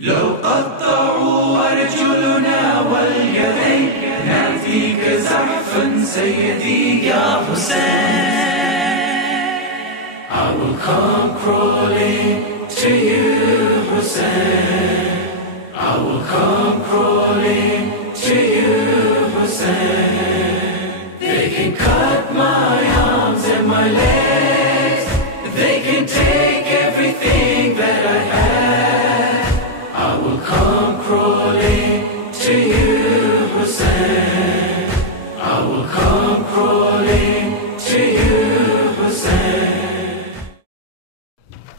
لو قطعوا أرجلنا واليدين نأتيك زحفا سيدي يا حسين. I will come crawling to you, Hussein. I will come crawling to you, Hussein. They can cut my arms and my legs. They can take everything that I have. I will come crawling to you, Hussein. I will come crawling to you, Hussein.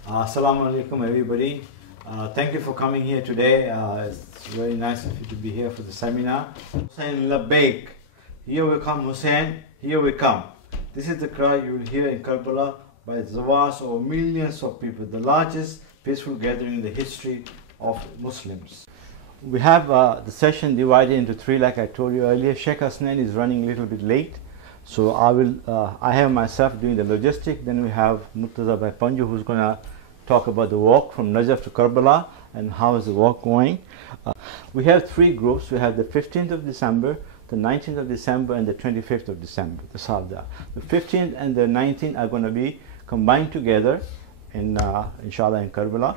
Assalamu alaikum everybody. Thank you for coming here today. It's very nice of you to be here for the seminar. Hussain, Labayk. Here we come, Hussein. Here we come. This is the cry you will hear in Karbala by Zawars or millions of people. The largest peaceful gathering in the history of Muslims. We have the session divided into three, like I told you earlier. Sheikh Hasnain is running a little bit late, so I have myself doing the logistic. Then we have Murtaza Bhai Panju, who's going to talk about the walk from Najaf to Karbala and how is the walk going. We have three groups. We have the 15th of December, the 19th of December, and the 25th of December, the Sabda. The 15th and the 19th are going to be combined together in inshallah in Karbala,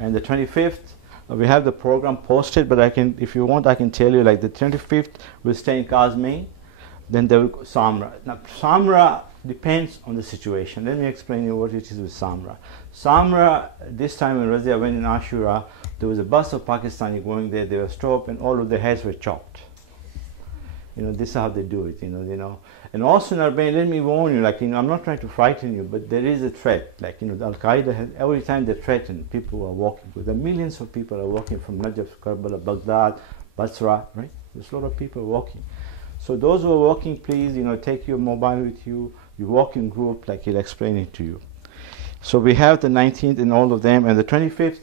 and the 25th we have the program posted, but I can, if you want, I can tell you, like the 25th we'll stay in Kazmain, then there will go Samra. Now Samra depends on the situation. Let me explain you what it is with Samra. Samra, this time when Razia went in Ashura, there was a bus of Pakistani going there. They were stopped and all of their heads were chopped. This is how they do it, And also in Arbain, let me warn you, I'm not trying to frighten you, but there is a threat. Al-Qaeda has, every time they threaten, people are walking. There are millions of people are walking from Najaf, Karbala, Baghdad, Basra, right? There's a lot of people walking. So those who are walking, please, take your mobile with you. You walk in group, like he'll explain it to you. So we have the 19th in all of them, and the 25th,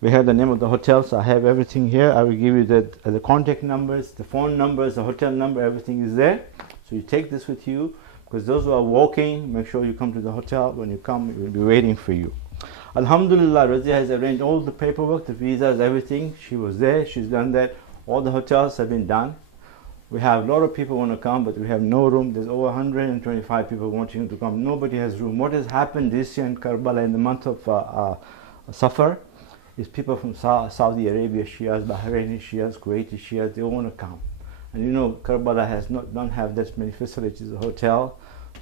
we have the name of the hotels. I have everything here. I will give you the contact numbers, the phone numbers, the hotel number, everything is there. So you take this with you, because those who are walking, make sure you come to the hotel. When you come, we'll be waiting for you. Alhamdulillah, Razia has arranged all the paperwork, the visas, everything. She was there, she's done that. All the hotels have been done. We have a lot of people want to come, but we have no room. There's over 125 people wanting to come. Nobody has room. What has happened this year in Karbala in the month of Safar is people from Saudi Arabia, Shias, Bahraini Shias, Kuwaiti Shias, they all want to come. And Karbala don't have that many facilities, a hotel.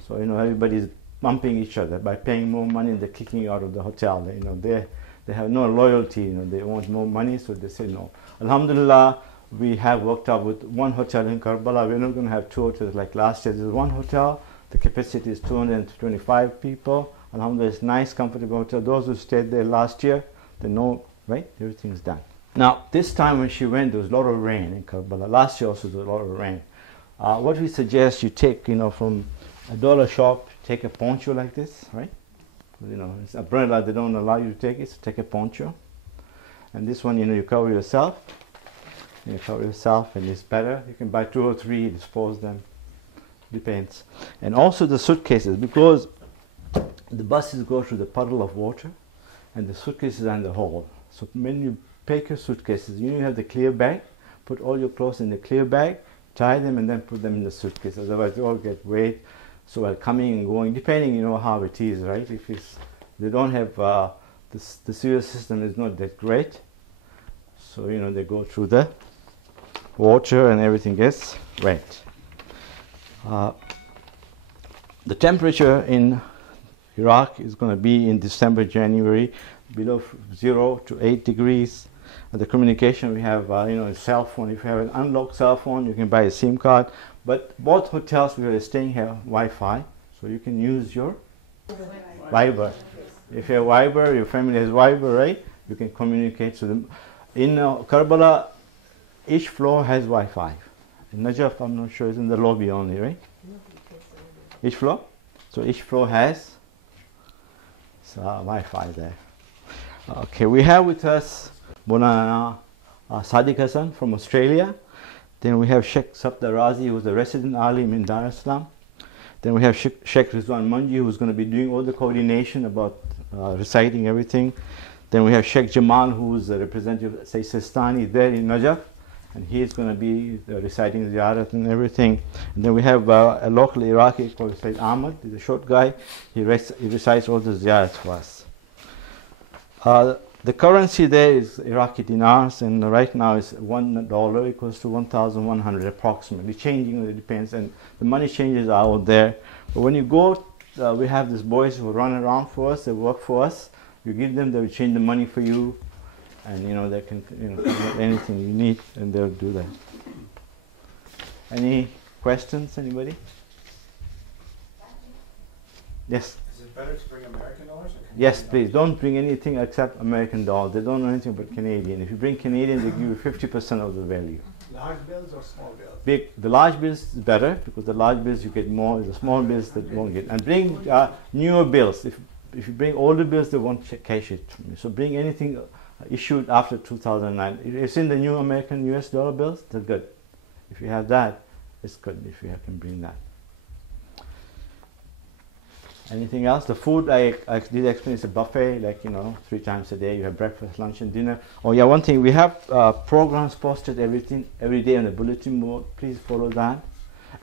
So everybody's bumping each other by paying more money and they're kicking you out of the hotel. They have no loyalty, they want more money, so they say no. Alhamdulillah, we have worked out with one hotel in Karbala. We're not going to have two hotels like last year. There's one hotel, the capacity is 225 people. Alhamdulillah, it's nice, comfortable hotel. Those who stayed there last year, they know, right? Everything's done. Now, this time when she went, there was a lot of rain in Karbala. Last year also there was a lot of rain. What we suggest, you take, from a dollar shop, take a poncho like this, right? It's umbrella, they don't allow you to take it, so take a poncho. And this one, you cover yourself. You cover yourself, and it's better. You can buy 2 or 3, dispose them, depends. And also the suitcases, because the buses go through the puddle of water, and the suitcases are in the hole. So when you pack your suitcases, you have the clear bag, put all your clothes in the clear bag, tie them, and then put them in the suitcase. Otherwise, they all get wet. So while coming and going, depending, how it is, right? If they don't have the sewer system is not that great, so they go through the water and everything gets wet. The temperature in Iraq is going to be in December, January, below 0 to 8 degrees. The communication we have, a cell phone. If you have an unlocked cell phone, you can buy a SIM card. But both hotels we are staying have Wi-Fi, so you can use your Viber. If you have Viber, your family has Viber, right? You can communicate to them. In Karbala, each floor has Wi-Fi. In Najaf, I'm not sure, it's in the lobby only, right? Each floor? So each floor has Wi-Fi there. Okay, we have with us Mulana Sadiq Hassan from Australia. Then we have Sheikh Sabda Razi, who's a resident alim in Dar es Salaam. Then we have Sheikh Rizwan Manji, who's going to be doing all the coordination about reciting everything. Then we have Sheikh Jamal, who's the representative, say, Sistani there in Najaf, and he is going to be reciting Ziyarat and everything. And then we have a local Iraqi called Sayyid Ahmad, he's a short guy. He recites all the Ziyarat for us. The currency there is Iraqi dinars, and right now is $1 equals to 1,100 approximately, changing, it depends, and the money changes are out there. But when you go, we have these boys who run around for us, they work for us. You give them, they will change the money for you, and they can convert anything you need, and they'll do that. Any questions, anybody? Yes? Is it better to bring American dollars? Or Yes, please. Don't bring anything except American dollars. They don't know anything but Canadian. If you bring Canadian, they give you 50% of the value. large bills or small bills? The large bills is better, because the large bills you get more, the small bills that won't get. And bring newer bills. If you bring older bills, they won't cash it from you. So bring anything issued after 2009. If it's in the new American US dollar bills, they're good. If you have that, it's good if you can bring that. Anything else? The food I did explain is a buffet, 3 times a day. You have breakfast, lunch, and dinner. Oh yeah, one thing, we have programs posted every day on the bulletin board. Please follow that.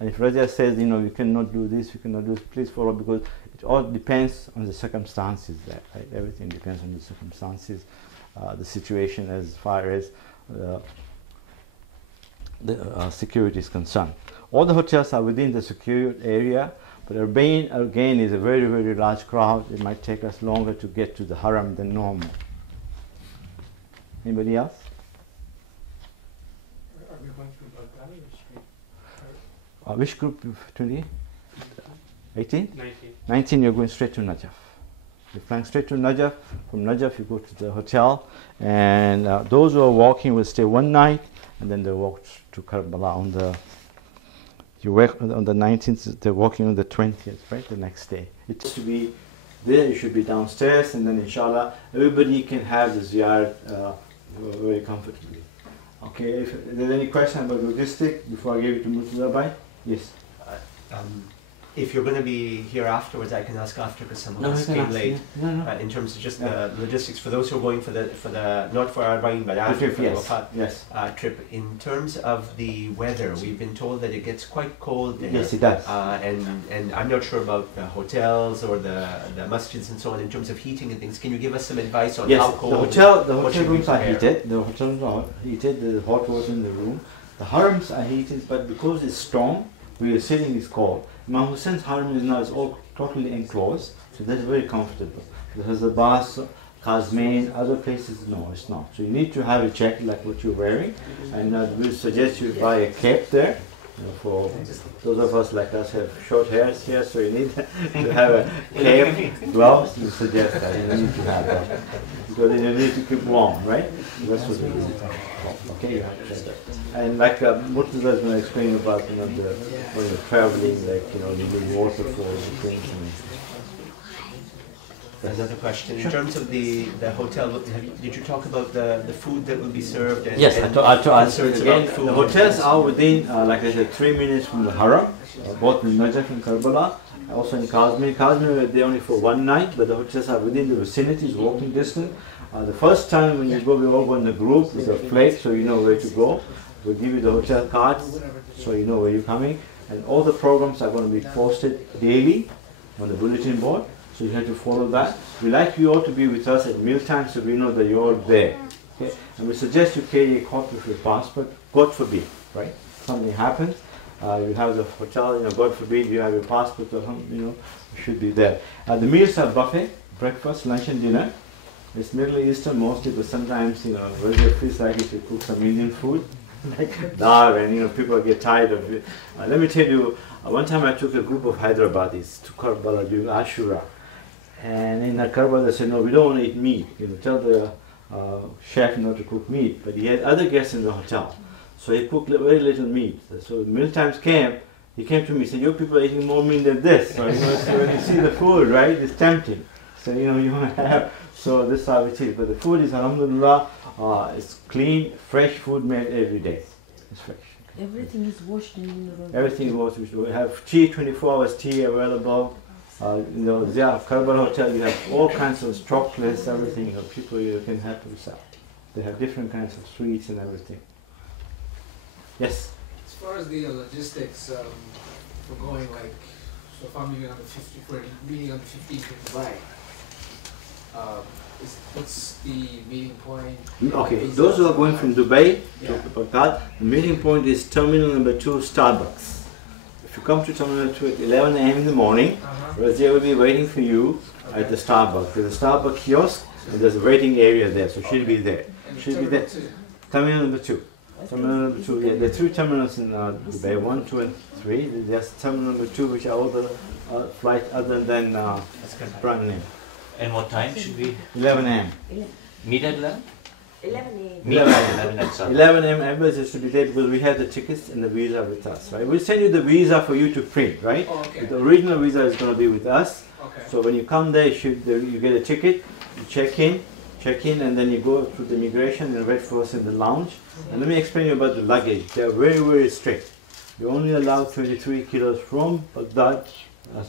And if Raja says, you cannot do this, you cannot do this, please follow, because it all depends on the circumstances there, right? Everything depends on the circumstances, the situation as far as the security is concerned. All the hotels are within the secured area, but Urbain, again, is a very, very large crowd. It might take us longer to get to the Haram than normal. Anybody else? Are we going through Baghdad or Street? Which group? 20? 18? 19. 19, you're going straight to Najaf. You're flying straight to Najaf. From Najaf, you go to the hotel. And those who are walking will stay one night, and then they walk to Karbala on the... You work on the 19th, they're walking on the 20th, right? The next day. It has to be there, you should be downstairs, and then inshallah, everybody can have the ziyarat very comfortably. Okay, if there's any question about logistics before I give it to Labayk? Yes. If you're going to be here afterwards, I can ask after, because someone else came late. In terms of just the logistics for those who are going for the not for Arba'in but after for the Wafat trip. In terms of the weather, we've been told that it gets quite cold there. Yes, it does. And I'm not sure about the hotels or the masjids and so on in terms of heating and things. Can you give us some advice on how cold? The hotel rooms are heated. The hotel rooms are heated. There's hot water in the room. The harams are heated, but because it's strong, we are sitting is cold. Imam Hussein's haram is now all totally enclosed, so that's very comfortable. There's the Bas, Kazmain, other places, no, it's not. So you need to have a jacket like what you're wearing, and we suggest you buy a cape there. For those of us like us have short hairs here, so you need to have a cape, gloves. We suggest that you need to have that, because you need to keep warm, right? That's what we do. Okay, you have to check that. And like Murtaza is going to explain about when you're traveling, you need water for the things. Another question. In terms of the hotel, did you talk about the food that will be served? And, yes, I concerns again, about food. the hotels are within, like I said, 3 minutes from the Haram, both in Najaf and Karbala, also in Kazmin. Kazmin, they're only for one night, but the hotels are within the vicinity, walking distance. The first time when you go, we all go in the group with a flag, so you know where to go. We'll give you the hotel cards, so you know where you're coming. And all the programs are going to be posted daily on the bulletin board, so you have to follow that. We like you all to be with us at mealtime, so we know that you're all there. Okay? And we suggest you carry a copy of your passport. God forbid, right? Something happens, you have the hotel, God forbid you have your passport or something, you should be there. The meals are buffet, breakfast, lunch and dinner. It's Middle Eastern mostly, but sometimes, when you feel like it, you cook some Indian food, like dal, and people get tired of it. Let me tell you, one time I took a group of Hyderabadis to Karbala during Ashura, and in Karbala they said, no, we don't want to eat meat. Tell the chef not to cook meat, but he had other guests in the hotel, so he cooked very little meat. So meal times came, he came to me and said, you people are eating more meat than this. So, so when you see the food, right, it's tempting. So you want to have, so this is how it is. But the food is, alhamdulillah, it's clean, fresh food made every day. It's fresh. Everything is washed in the room. Everything is washed. We have tea, 24 hours tea available. You know, Karbala Hotel, you have all kinds of chocolates, everything. You know, people you can have to sell. They have different kinds of sweets and everything. Yes? As far as the logistics for going, like, so if I'm meeting on the 15th in Dubai, what's the meeting point? Okay, those who are going from Dubai to Baghdad, the meeting point is terminal number 2, Starbucks. If you come to terminal 2 at 11 a.m. in the morning, Razia will be waiting for you at the Starbucks. There's a Starbucks kiosk and there's a waiting area there, so she'll be there. She'll be there. Terminal number 2. Terminal number 2, yeah, there are 3 terminals in Dubai, 1, 2 and 3. There's terminal number 2, which are all the flights other than brand name. And what time should we 11 a.m. meet at 11? 11 a.m. 11 at 11 a.m. everybody should be there because we have the tickets and the visa with us, right? We'll send you the visa for you to print, right? Oh, okay. The original visa is going to be with us. Okay. So when you come there, you get a ticket, you check in, and then you go through the immigration and wait for us in the lounge. And let me explain you about the luggage. They are very, very strict. You're only allowed 23 kilos from Baghdad,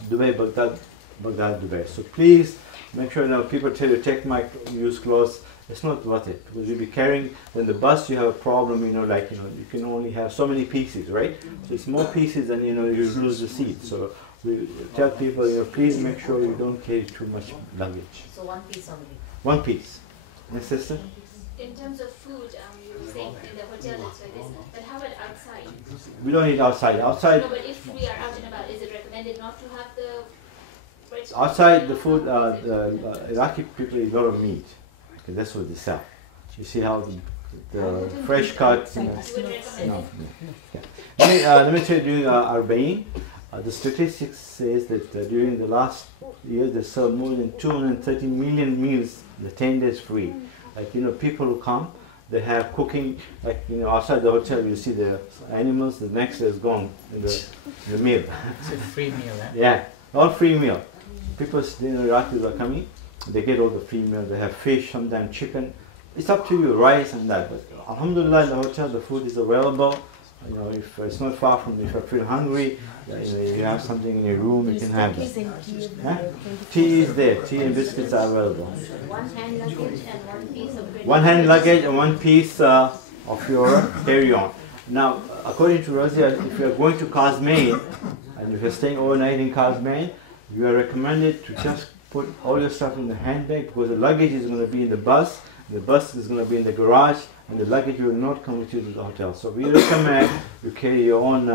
Dubai, Dubai. So please make sure now people tell you take my used clothes. It's not worth it because you'll be carrying. Then the bus you have a problem. You know, like you can only have so many pieces, right? So it's more pieces, and you lose the seat. So we tell people, please make sure you don't carry too much luggage. So one piece only. One piece. Yes, sister? In terms of food, you were saying in the hotel it's like this, but how about outside? We don't eat outside. Outside. No, but if we are out and about, is it recommended not to have the outside the food, the Iraqi people eat a lot of meat. Okay, that's what they sell. You see how the fresh cut. You would recommend No. Yeah. Let me tell you, during Arba'in, the statistics says that during the last year they served more than 230 million meals the 10 days free. Like people who come, they have cooking, like outside the hotel you see the animals, the next day is gone in the meal. It's a free meal, eh? Yeah, all free meal. People, Iraqis are coming, they get all the free meal, they have fish, sometimes chicken. It's up to you, rice and that, but alhamdulillah in the hotel the food is available. If it's not far from, if you feel hungry, you have something in your room, you can have it. Tea is there, tea and biscuits are available. one hand luggage and one piece of bread? One hand luggage and one piece of your carry-on. Now, according to Razia, if you are going to Kazmain, and if you're staying overnight in Kazmain, you are recommended to just put all your stuff in the handbag because the luggage is going to be in the bus is going to be in the garage, and the luggage will not come with you to the hotel. So we recommend you carry your own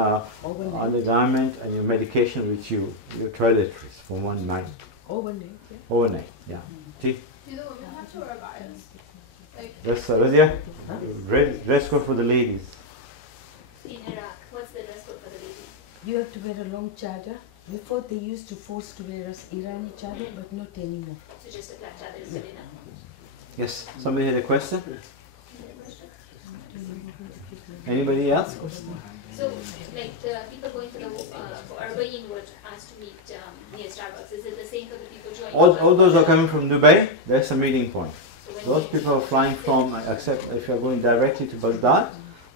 undergarment and your medication with you, your toiletries for one night. Overnight. Overnight, yeah. See? Do the women have to wear bias? Like, That's Razia. Dress code for the ladies. In Iraq, what's the dress code for the ladies? You have to wear a long chador. Before they used to force to wear us Irani chador, but not anymore. So just a flat chador is good enough. Yes. Somebody had a question? Anybody else? So, like the people going for the for Arba'in were asked to meet near Starbucks. Is it the same for the people joining? All those are coming from Dubai. That's a meeting point. So when Those people are flying from, except if you are going directly to Baghdad,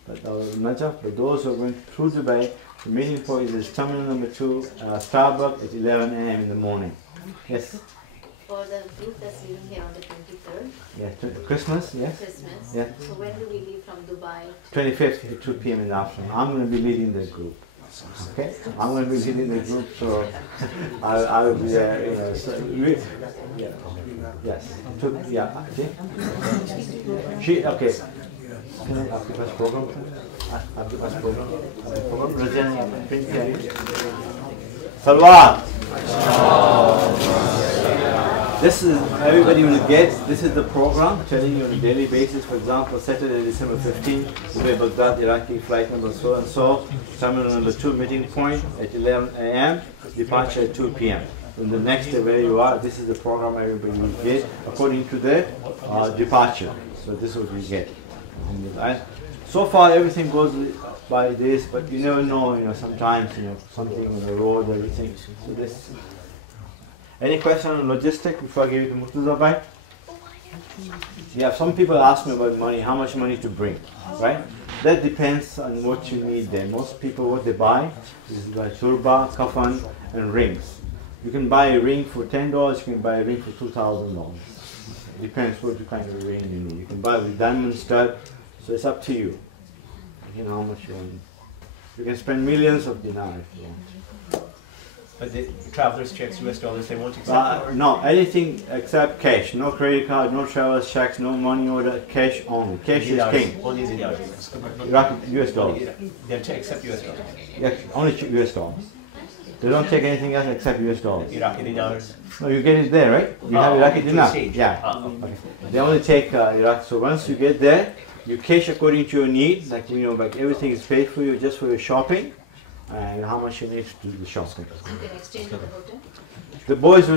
Najaf, but those who are going through Dubai, the meeting point is terminal number 2, Starbucks at 11 a.m. in the morning. Yes? For the group that's leaving here on the 23rd, Yeah, Christmas, yes? Christmas. Yeah. So when do we leave from Dubai? 25th to 2 p.m. in the afternoon. I'm going to be leading the group. Okay? I'm going to be leading the group, so I will be there. Yes. Okay. Okay. Can I ask the first program? Ask the first program. Salwa! This is, everybody will get, this is the program telling you on a daily basis. For example, Saturday, December 15th, Dubai, Baghdad, Iraqi flight number so and so, terminal number 2, meeting point at 11 a.m., departure at 2 p.m. And the next day where you are, this is the program everybody will get according to their departure. So this is what we get. And so far everything goes by this, but you never know, sometimes, something on the road, everything. So this. Any question on logistics before I give you the Murtaza bike? Yeah, some people ask me about money, how much money to bring, right? That depends on what you need there. Most people, what they buy is like turba, kafan, and rings. You can buy a ring for $10, you can buy a ring for $2,000. Depends what kind of ring you need. You can buy with diamond stud, so it's up to you. You know how much you want. You can spend millions of dinars if you want. But the travelers' checks, US dollars, they won't accept? No, anything except cash. No credit card, no travelers' checks, no money order, cash only. Cash is king. Only US dollars. They'll accept US dollars? Yeah, only US dollars. They don't take anything else except US dollars. Iraqi dinars? No, you get it there, right? You have Iraqi dinar. Yeah. Okay. They only take Iraq. So once you get there, you cash according to your needs. Like like everything is paid for you just for your shopping, and how much you need to do the shopping. You can exchange at the hotel. The boys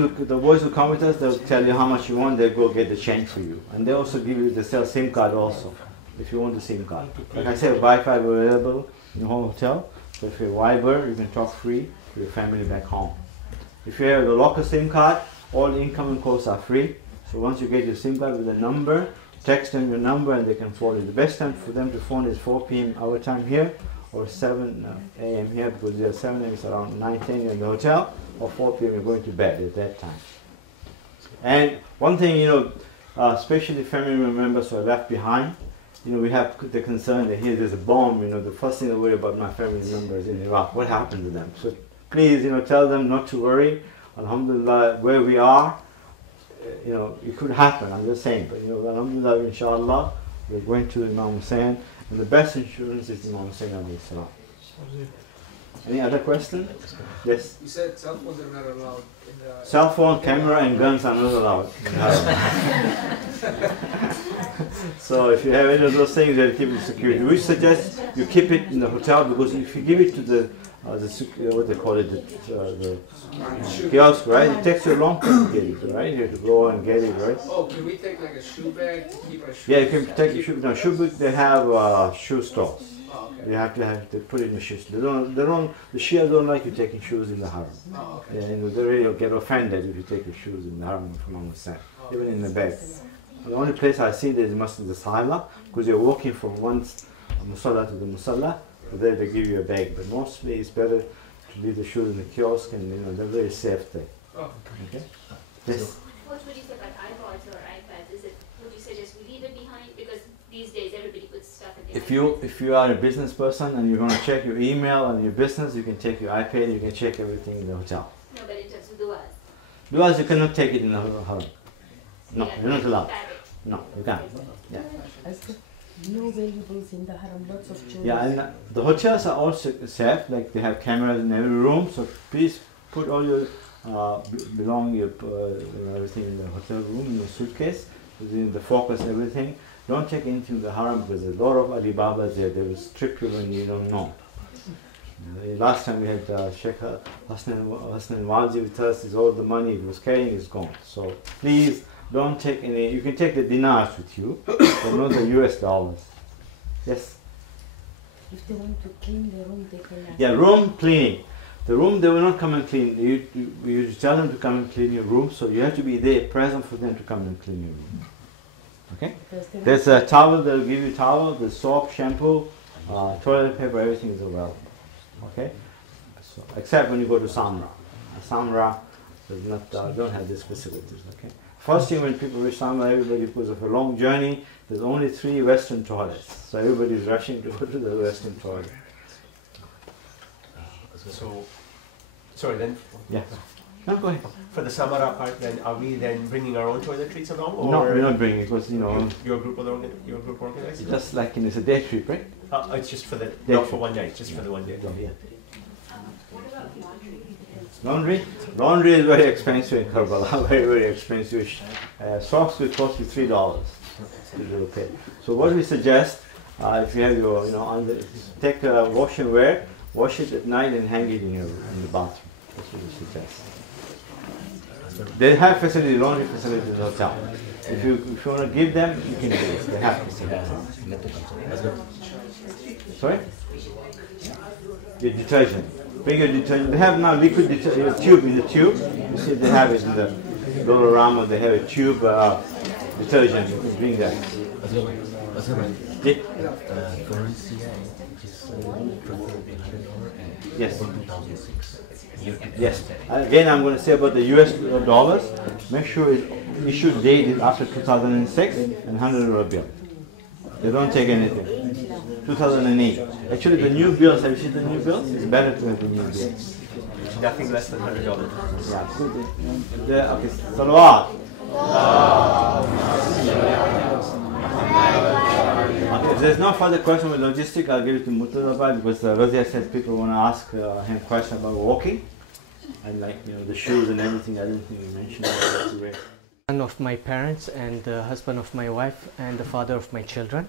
will come with us. They'll tell you how much you want. They'll go get the change for you, and they also give you the SIM card also, if you want the SIM card. Like I said, Wi-Fi available in the whole hotel. So if you're Viber, you can talk free to your family back home. If you have the local SIM card, all the incoming calls are free. So once you get your SIM card with a number, text them your number and they can phone you. The best time for them to phone is 4 p.m. our time here, or 7 a.m. here, because they're 7 a.m. is around 9:10 in the hotel, or 4 p.m. you're going to bed at that time. And one thing, especially family members who are left behind, we have the concern that here there's a bomb, the first thing I worry about my family members in Iraq, what happened to them? So please, tell them not to worry. Alhamdulillah, where we are, it could happen, I'm just saying, but alhamdulillah, inshallah, we're going to Imam Hussain, and the best insurance is Imam Hussain alayhi salam. Any other question? Yes? You said cell phones are not allowed in the... Cell phone, camera and guns are not allowed. So if you have any of those things, they'll keep it security. We suggest you keep it in the hotel, because if you give it to the what they call it, the kiosk, right? It takes you a long time to get it, right? You have to go and get it, right? Oh, can we take like a shoe bag to keep our shoes? Yeah, you can take a shoe. No, shoe bag, they have shoe stores. Oh, okay. You have to put it in the shoes. The Shia don't like you taking shoes in the haram. Oh, okay. Yeah, they really get offended if you take your shoes in the haram from Imam Hussain, even in the bag. The only place I see there is Masjid al-Sahila, because you're walking from one musalla to the musalla. There they give you a bag, but mostly it's better to leave the shoes in the kiosk, and they're very safe there. Oh. Okay. Yes. What would you say about iPods or iPads? Would you suggest we leave it behind? Because these days everybody puts stuff in their If you are a business person and you're going to check your email and your business, you can take your iPad, you can check everything in the hotel. No, but in terms of du'as. Du'as, you cannot take it in the haram. No, Yeah, you're not allowed. private. No, you can't. Yeah. No valuables in the haram, lots of jewelry. Yeah, and the hotels are also safe, like they have cameras in every room, so please put all your everything in the hotel room, in the suitcase, within the focus, everything. Don't take anything to the haram, because there's a lot of Alibabas there, they will strip you when you don't know. Last time we had Sheikh Hassan Walji with us, all the money he was carrying is gone. So please, don't take any, you can take the dinars with you, but not the US dollars. Yes? If they want to clean the room, they can. Yeah, room cleaning. The room, they will not come and clean. You tell them to come and clean your room, so you have to be there present for them to come and clean your room. Okay? There's a towel, they'll give you towel, the soap, shampoo, toilet paper, everything is available. Okay? So, except when you go to Samra. Samra does not, don't have these facilities. Okay? First thing when people reach Samra, everybody, because of a long journey, there's only 3 Western toilets. So everybody's rushing to go to the Western toilet. So, sorry then. Yeah. No, go ahead. For the Samara part, then are we then bringing our own toiletries along? Or No, we're not bringing it, because your group organized. it's just like it's a day trip, right? It's just for the Day not trip. for one day, just for the one day. Yeah. Laundry? Laundry is very expensive in Karbala, very, very expensive. Socks will cost you $3 to pay. So what we suggest, if you have your, take wash and wear, wash it at night and hang it in the bathroom. That's what we suggest. They have facility, laundry facilities in the hotel. If you want to give them, you can do it. They have facilities. Sorry? Your detergent. Bring your detergent. They have now liquid detergent, tube in the tube. You see they have it in the Dollarama, they have a tube detergent. You can bring that. Currency is preferably $100 and Yes. 2006. Yes. Again, I'm going to say about the US dollars. Make sure it's issued date is after 2006 and $100 bill. They don't take anything. 2008. Actually, the new bills, have you seen the new bills? It's better to have the new bills. Nothing less than $100. Yeah. Okay. Salawat. Okay, if there's no further question with logistics, I'll give it to Murtaza because Razia says people want to ask him questions about walking and like the shoes and everything. I didn't think you mentioned that. Son of my parents and the husband of my wife and the father of my children,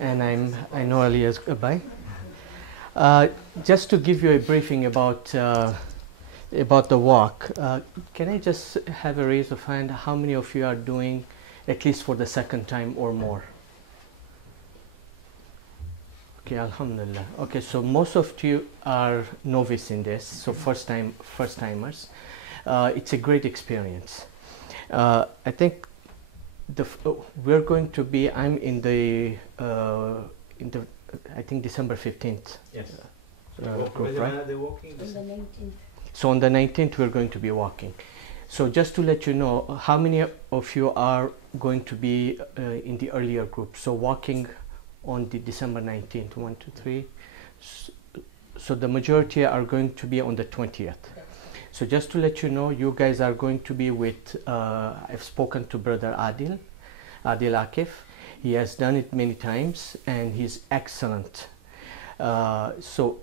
and I know Ali as Abai. Just to give you a briefing about the walk, can I just have a raise of hand? How many of you are doing at least for the second time or more? Okay, Alhamdulillah. Okay, so most of you are novice in this, so first timers. It's a great experience. I think we're going to be. I'm in the I think December 15th. Yes. Group, right? Are they walking? On the 19th. So on the 19th we're going to be walking. So just to let you know, how many of you are going to be in the earlier group? So walking on the December 19th. 1, 2, 3. So the majority are going to be on the 20th. So just to let you know, you guys are going to be with, I've spoken to Brother Adil Akif. He has done it many times and he's excellent. So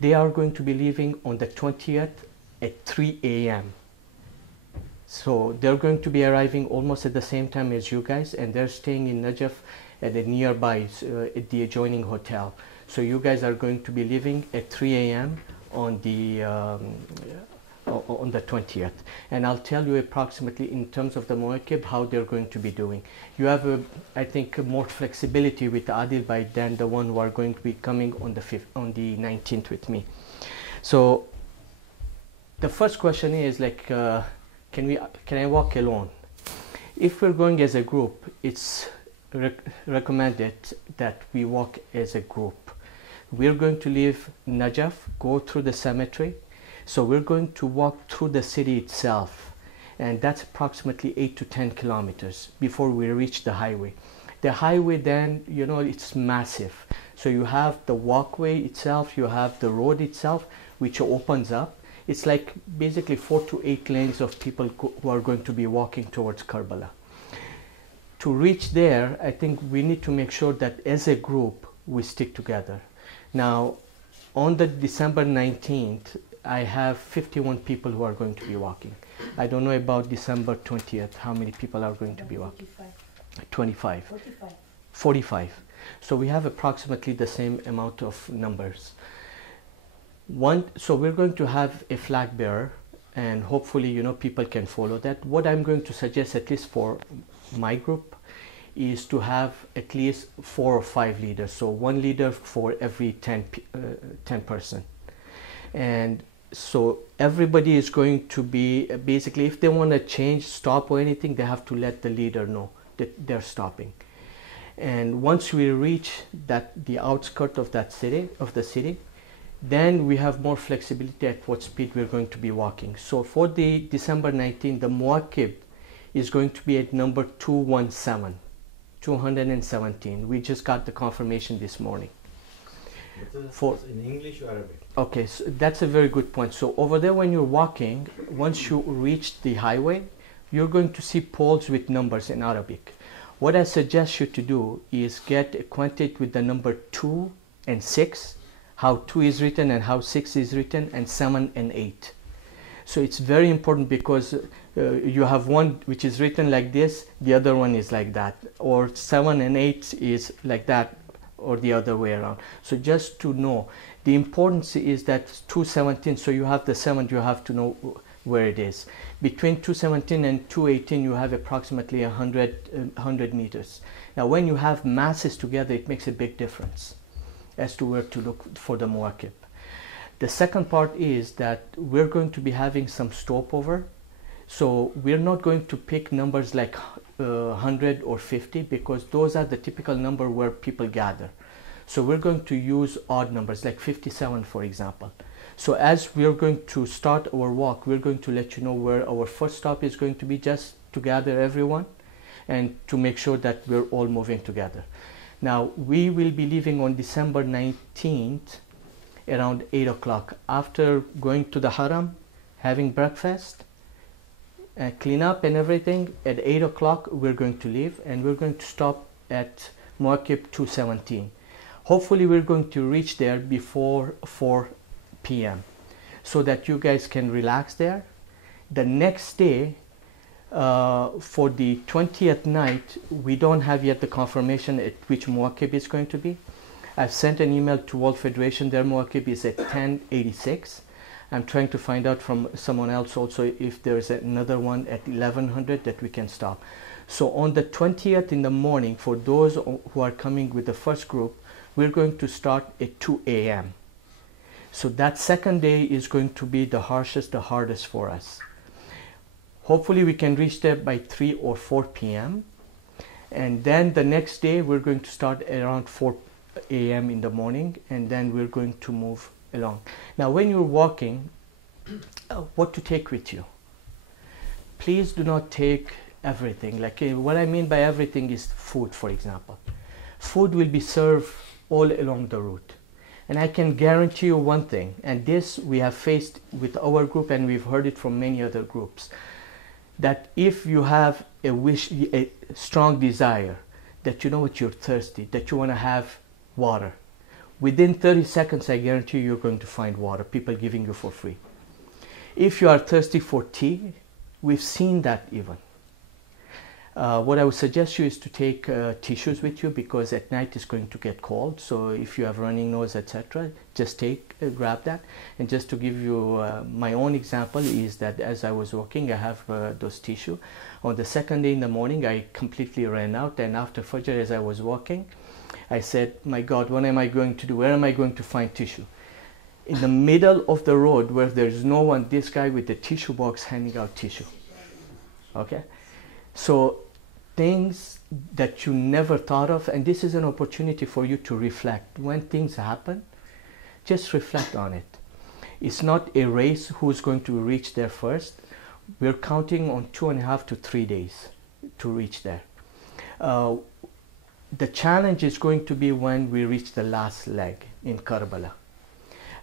they are going to be leaving on the 20th at 3 a.m. So they're going to be arriving almost at the same time as you guys, and they're staying in Najaf at a nearby, at the adjoining hotel. So you guys are going to be leaving at 3 a.m. on the 20th, and I'll tell you approximately in terms of the muakib how they're going to be doing. You have I think more flexibility with Adil by than the one who are going to be coming on the 19th with me. So the first question is like, can I walk alone? If we're going as a group, it's recommended that we walk as a group. We're going to leave Najaf, go through the cemetery. So we're going to walk through the city itself, and that's approximately 8 to 10 kilometers before we reach the highway. The highway then, it's massive. So you have the walkway itself, you have the road itself, which opens up. It's like basically 4 to 8 lanes of people who are going to be walking towards Karbala. To reach there, I think we need to make sure that as a group, we stick together. Now, on the December 19th, I have 51 people who are going to be walking. I don't know about December 20th, how many people are going to be walking? 25. 45. So we have approximately the same amount of numbers. So we're going to have a flag bearer, and hopefully, people can follow that. What I'm going to suggest, at least for my group, is to have at least 4 or 5 leaders. So 1 leader for every 10 person. And so everybody is going to be, basically, if they want to change, stop or anything, they have to let the leader know that they're stopping. And once we reach the outskirts of the city, then we have more flexibility at what speed we're going to be walking. So for the December 19th, the muakib is going to be at number 217. We just got the confirmation this morning. In English or Arabic? Okay, so that's a very good point. So over there, when you're walking, once you reach the highway, you're going to see poles with numbers in Arabic. What I suggest you to do is get acquainted with the number 2 and 6, how 2 is written and how 6 is written, and 7 and 8. So it's very important because you have one which is written like this, the other one is like that, or 7 and 8 is like that, or the other way around. So just to know, the importance is that 217, so you have the 7, you have to know where it is. Between 217 and 218, you have approximately 100 meters. Now, when you have masses together, it makes a big difference as to where to look for the muakib. The second part is that we're going to be having some stopover. So we're not going to pick numbers like 100 or 50 because those are the typical number where people gather. So we're going to use odd numbers like 57, for example. So as we're going to start our walk, we're going to let you know where our first stop is going to be, just to gather everyone and to make sure that we're all moving together. Now, we will be leaving on December 19th around 8 o'clock. After going to the Haram, having breakfast, clean up and everything, at 8 o'clock we're going to leave and we're going to stop at Muakib 217. Hopefully we're going to reach there before 4 p.m. so that you guys can relax there. The next day, for the 20th night, we don't have yet the confirmation at which Muakib is going to be. I've sent an email to World Federation. Their Muakib is at 1086. I'm trying to find out from someone else also if there's another one at 1100 that we can stop. So on the 20th in the morning, for those who are coming with the first group, we're going to start at 2 a.m. So that second day is going to be the harshest, the hardest for us. Hopefully we can reach there by 3 or 4 p.m. And then the next day we're going to start around 4 a.m. in the morning, and then we're going to move along. Now when you're walking, what to take with you? Please do not take everything. Like what I mean by everything is food, for example. Food will be served all along the route. And I can guarantee you one thing, and this we have faced with our group and we've heard it from many other groups, that if you have a wish, a strong desire, that you know what, you're thirsty, that you want to have water, within 30 seconds I guarantee you you're going to find water, people giving you for free. If you are thirsty for tea, we've seen that even. What I would suggest you is to take tissues with you, because at night it's going to get cold. So if you have running nose, etc., just grab that. And just to give you my own example is that as I was walking, I have those tissue. On the second day in the morning, I completely ran out. And after Fajr, as I was walking, I said, my God, what am I going to do? Where am I going to find tissue? In the middle of the road where there's no one, this guy with the tissue box handing out tissue. Okay? So things that you never thought of, and this is an opportunity for you to reflect. When things happen, just reflect on it. It's not a race who's going to reach there first. We're counting on 2.5 to 3 days to reach there. The challenge is going to be when we reach the last leg in Karbala.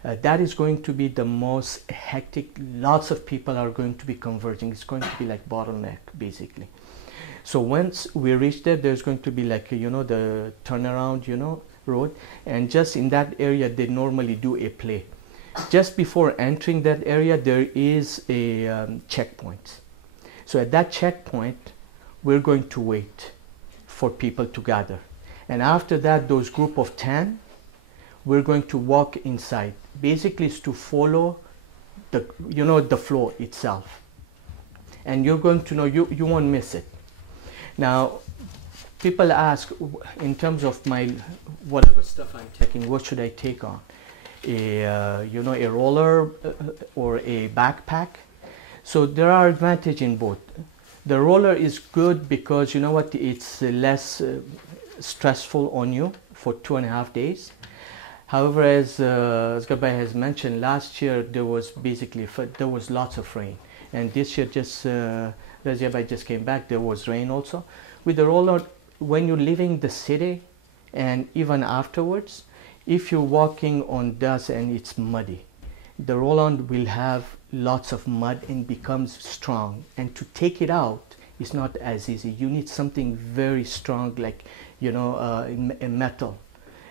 That is going to be the most hectic. Lots of people are going to be converging. It's going to be like bottleneck, basically. So once we reach there, there's going to be like, the turnaround, road. And just in that area, they normally do a play. Just before entering that area, there is a checkpoint. So at that checkpoint, we're going to wait for people to gather. And after that, those group of 10, we're going to walk inside. Basically, it's to follow the, the flow itself. And you're going to know, you won't miss it. Now, people ask, in terms of my whatever stuff I'm taking, what should I take on? A roller or a backpack? So there are advantages in both. The roller is good because it's less stressful on you for 2.5 days. However, as Gabay has mentioned, last year there was lots of rain, and this year Rajabai just came back, there was rain also. With the roller, when you're leaving the city and even afterwards, if you're walking on dust and it's muddy, the roll-on will have lots of mud and becomes strong. And to take it out is not as easy. You need something very strong, like, a metal.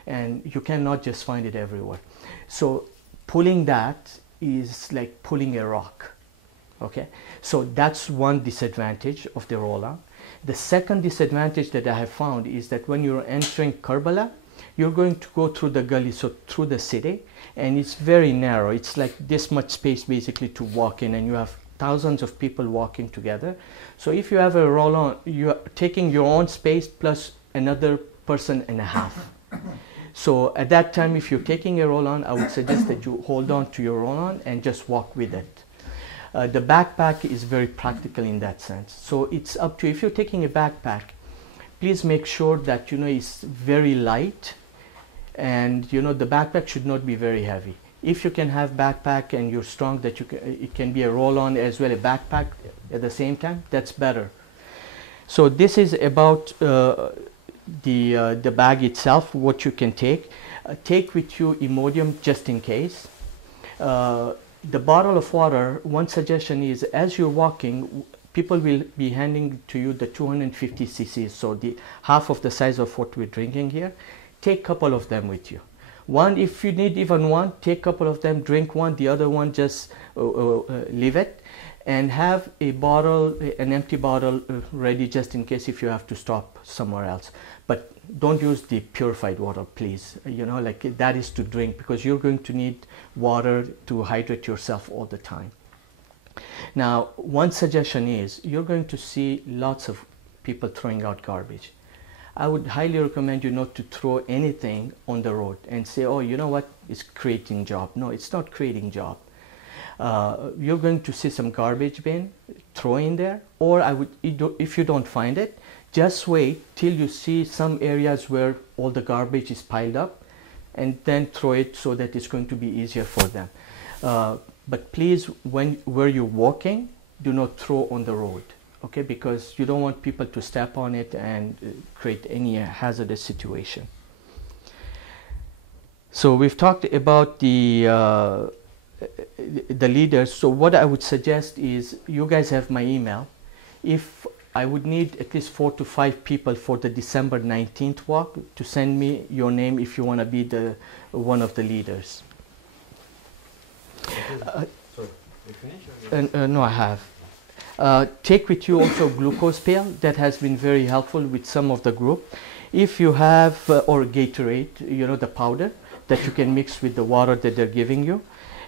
And you cannot just find it everywhere. So pulling that is like pulling a rock. Okay, so that's one disadvantage of the roll-on. The second disadvantage that I have found is that when you're entering Karbala, you're going to go through the gully, so through the city, and it's very narrow. It's like this much space basically to walk in, and you have thousands of people walking together. So if you have a roll-on, you're taking your own space plus another person and a half. So at that time, if you're taking a roll-on, I would suggest that you hold on to your roll-on and just walk with it. The backpack is very practical in that sense. So it's up to you. If you're taking a backpack, please make sure that it's very light, and the backpack should not be very heavy. If you can have backpack and you're strong, that it can be a roll-on as well, a backpack at the same time, that's better. So this is about the bag itself, what you can take. Take with you Imodium just in case. The bottle of water, one suggestion is, as you're walking, people will be handing to you the 250 cc's, so the half of the size of what we're drinking here. Take a couple of them with you. One, if you need even one, take a couple of them, drink one, the other one just leave it, and have a bottle, an empty bottle ready just in case if you have to stop somewhere else. But don't use the purified water, please. Like that is to drink, because you're going to need water to hydrate yourself all the time. Now, one suggestion is, you're going to see lots of people throwing out garbage. I would highly recommend you not to throw anything on the road and say, oh, you know what, it's creating job. No, it's not creating job. You're going to see some garbage bin, throw in there, or if you don't find it, just wait till you see some areas where all the garbage is piled up, and then throw it so that it's going to be easier for them. But please, where you're walking, do not throw on the road, okay? Because you don't want people to step on it and create any hazardous situation. So we've talked about the leaders. So what I would suggest is, you guys have my email. If I would need at least 4 to 5 people for the December 19th walk to send me your name if you want to be one of the leaders. No, I have. Take with you also glucose pill. That has been very helpful with some of the group. If you have, or Gatorade, the powder that you can mix with the water that they're giving you.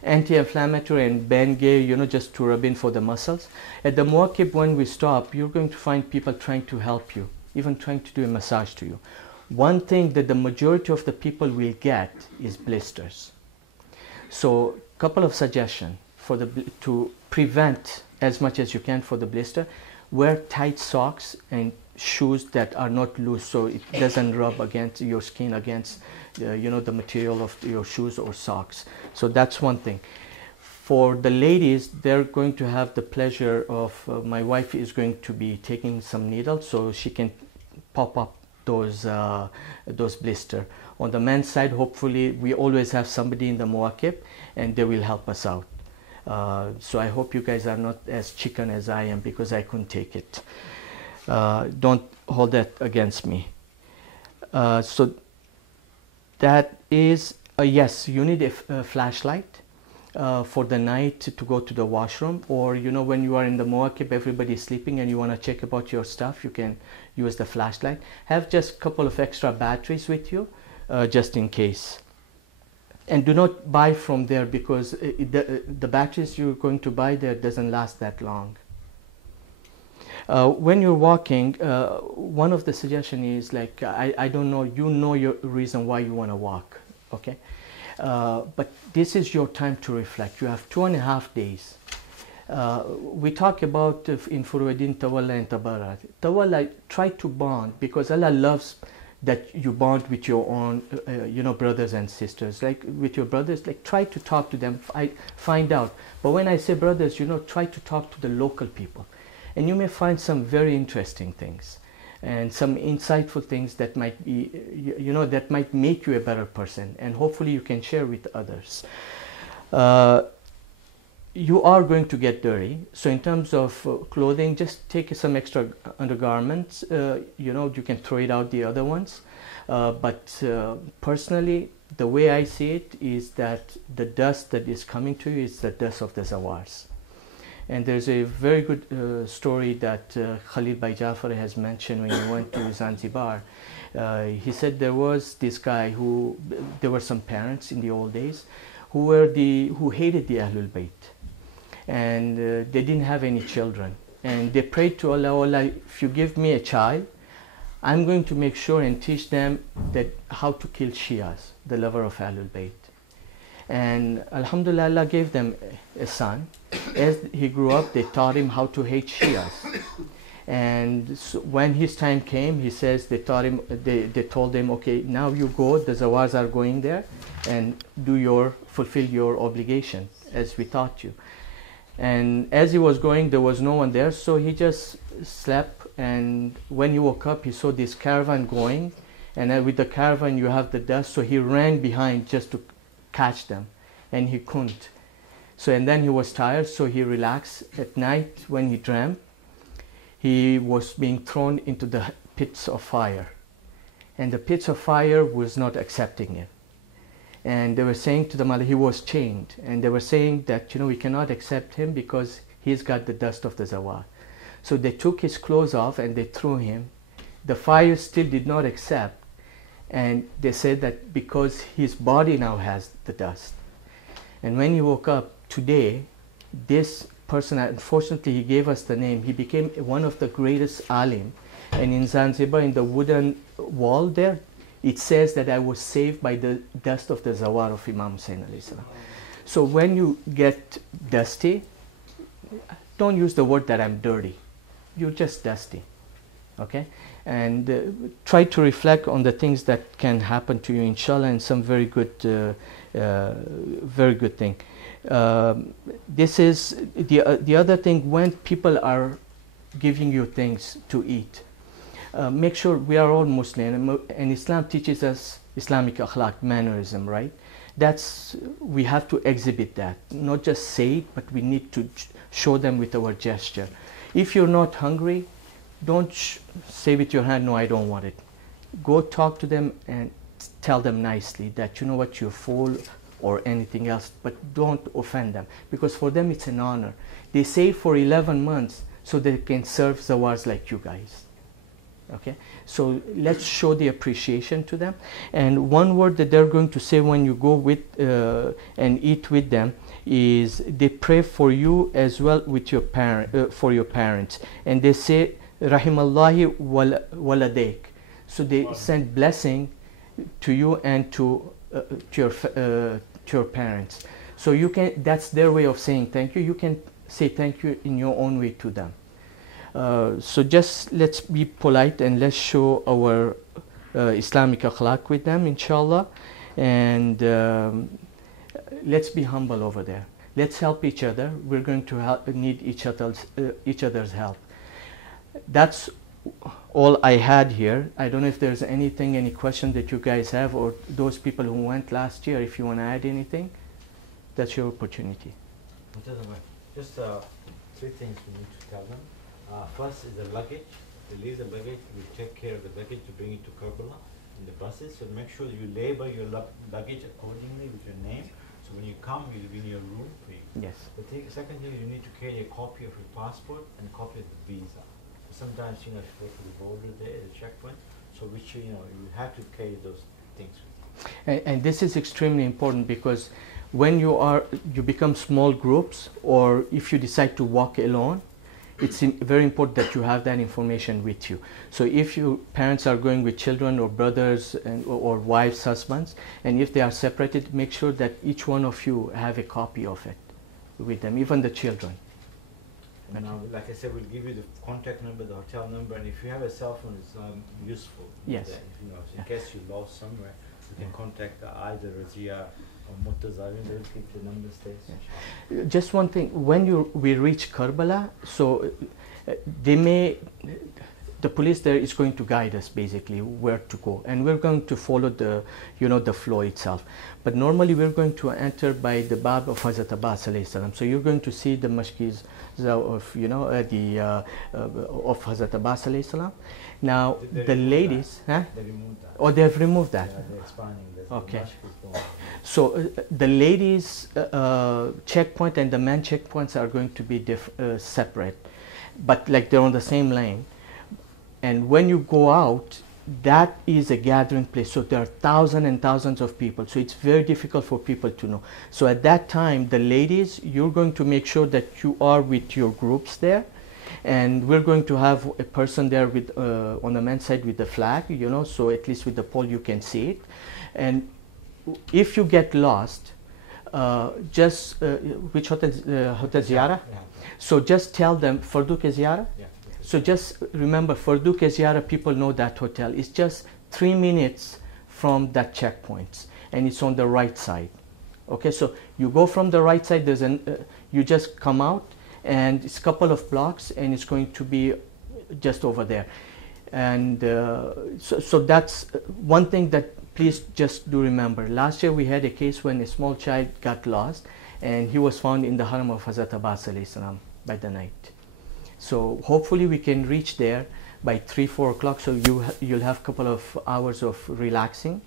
Anti-inflammatory and Bengay, just to rub in for the muscles. At the Muakib, when we stop, you're going to find people trying to help you, even trying to do a massage to you. One thing that the majority of the people will get is blisters. So, couple of suggestions to prevent as much as you can for the blister. Wear tight socks and shoes that are not loose, so it doesn't rub against your skin, against the material of your shoes or socks. So that's one thing. For the ladies, they're going to have the pleasure of, my wife is going to be taking some needles so she can pop up those blisters. On the men's side, hopefully we always have somebody in the Muakib and they will help us out. So I hope you guys are not as chicken as I am, because I couldn't take it. Don't hold that against me. So that is, yes, you need a flashlight for the night to go to the washroom, or when you are in the Muakib, everybody is sleeping and you want to check about your stuff, you can use the flashlight. Have just a couple of extra batteries with you, just in case. And do not buy from there, because the batteries you're going to buy there doesn't last that long. When you're walking, one of the suggestions is, like, I don't know, your reason why you want to walk, okay? But this is your time to reflect. You have 2.5 days. We talk about in Furuedin Tawalla and Tabarat. Tawalla, try to bond, because Allah loves that you bond with your own, brothers and sisters. Like with your brothers, like try to talk to them, find out. But when I say brothers, try to talk to the local people. And you may find some very interesting things and some insightful things that might be, that might make you a better person, and hopefully you can share with others. You are going to get dirty, so in terms of clothing, just take some extra undergarments. You can throw it out the other ones. But personally, the way I see it is that the dust that is coming to you is the dust of the Zawars. And there's a very good story that Khalil Bhai Jafar has mentioned when he went to Zanzibar. He said there was this guy there were some parents in the old days who hated the Ahlul Bayt. And they didn't have any children. And they prayed to Allah, Allah, if you give me a child, I'm going to make sure and teach them how to kill Shias, the lover of Ahlul Bayt. And Alhamdulillah, Allah gave them a son. As he grew up, they taught him how to hate Shias. And so when his time came, he says they taught him, they told him, okay, now you go, the Zawars are going there, and fulfill your obligation as we taught you. And as he was going, there was no one there, so he just slept. And when he woke up, he saw this caravan going, and with the caravan you have the dust, so he ran behind just to catch them, and he couldn't. So, and then he was tired, so he relaxed. At night when he dreamt, he was being thrown into the pits of fire, and the pits of fire was not accepting him. And they were saying to the mother, he was chained, and they were saying that, we cannot accept him because he's got the dust of the Zawar. So they took his clothes off and they threw him. The fire still did not accept, and they said that because his body now has the dust. And when he woke up today, this person, unfortunately he gave us the name, he became one of the greatest alim. And in Zanzibar, in the wooden wall there, it says that I was saved by the dust of the Zawar of Imam Hussain alayhi salam. So when you get dusty, don't use the word that I'm dirty. You're just dusty, okay? And try to reflect on the things that can happen to you, inshallah, and some very good thing. This is the other thing. When people are giving you things to eat, make sure we are all Muslim, and Islam teaches us Islamic akhlaq, mannerism, right? We have to exhibit that, not just say it, but we need to show them with our gesture. If you're not hungry, don't say with your hand, no, I don't want it. Go talk to them and tell them nicely that, you know what, you're full or anything else, but don't offend them, because for them it's an honor. They save for 11 months so they can serve Zawars like you guys. Okay, so let's show the appreciation to them. And one word that they're going to say when you go with and eat with them is they pray for you as well with your for your parents, and they say Rahimallahi waladayk. So they send blessing to you and to your parents. So you can, that's their way of saying thank you. You can say thank you in your own way to them. So just let's be polite and let's show our Islamic akhlaq with them, inshallah, and let's be humble over there. Let's help each other. We're going to need each other's help. That's all I had here. I don't know if there's any question that you guys have, or those people who went last year, if you want to add anything, that's your opportunity. Just 3 things we need to tell them. First is the luggage. To leave the luggage, we take care of the luggage to bring it to Karbala in the buses. So make sure you label your luggage accordingly with your name. So when you come, you'll be in your room for you. Yes. The second thing, you need to carry a copy of your passport and a copy of the visa. Sometimes, if you go to the border there, the checkpoint, so which, you have to carry those things with you. And this is extremely important, because when you become small groups, or if you decide to walk alone, it's very important that you have that information with you. So if your parents are going with children or brothers or wives, husbands, and if they are separated, make sure that each one of you have a copy of it with them, even the children. And now, like I said, we'll give you the contact number, the hotel number, and if you have a cell phone, it's useful. Yes. So in case you lost somewhere, you can contact either Razia or Muttazawin. They'll keep the numbers there. Yeah. Just one thing, when we reach Karbala, so the police there is going to guide us basically where to go, and we're going to follow the flow itself. But normally we're going to enter by the Bab of Hazrat Abbas alayhi salam. So you're going to see the mashkis of of Hazrat Abbas alayhi salam. Now the ladies, they removed that. Oh, they have removed that. Yeah, they're expanding this. Okay. So the ladies checkpoint and the men checkpoints are going to be separate, but like they're on the same lane. And when you go out, that is a gathering place. So there are thousands and thousands of people. So it's very difficult for people to know. So at that time, the ladies, you're going to make sure that you are with your groups there. And we're going to have a person there with on the men's side with the flag, so at least with the pole you can see it. And if you get lost, just which hotel? Hotel Ziyarat. Yeah. So just tell them Farduk Ziyarat. Yeah. So just remember Farduk Ziyarat. People know that hotel. It's just 3 minutes from that checkpoint, and it's on the right side. Okay, so you go from the right side. There's an you just come out, and it's a couple of blocks, and it's going to be just over there. And so that's one thing that please just do remember. Last year we had a case when a small child got lost, and he was found in the haram of Hazrat Abbas alayhi salam by the night. So hopefully we can reach there by 3-4 o'clock. So you'll have a couple of hours of relaxing,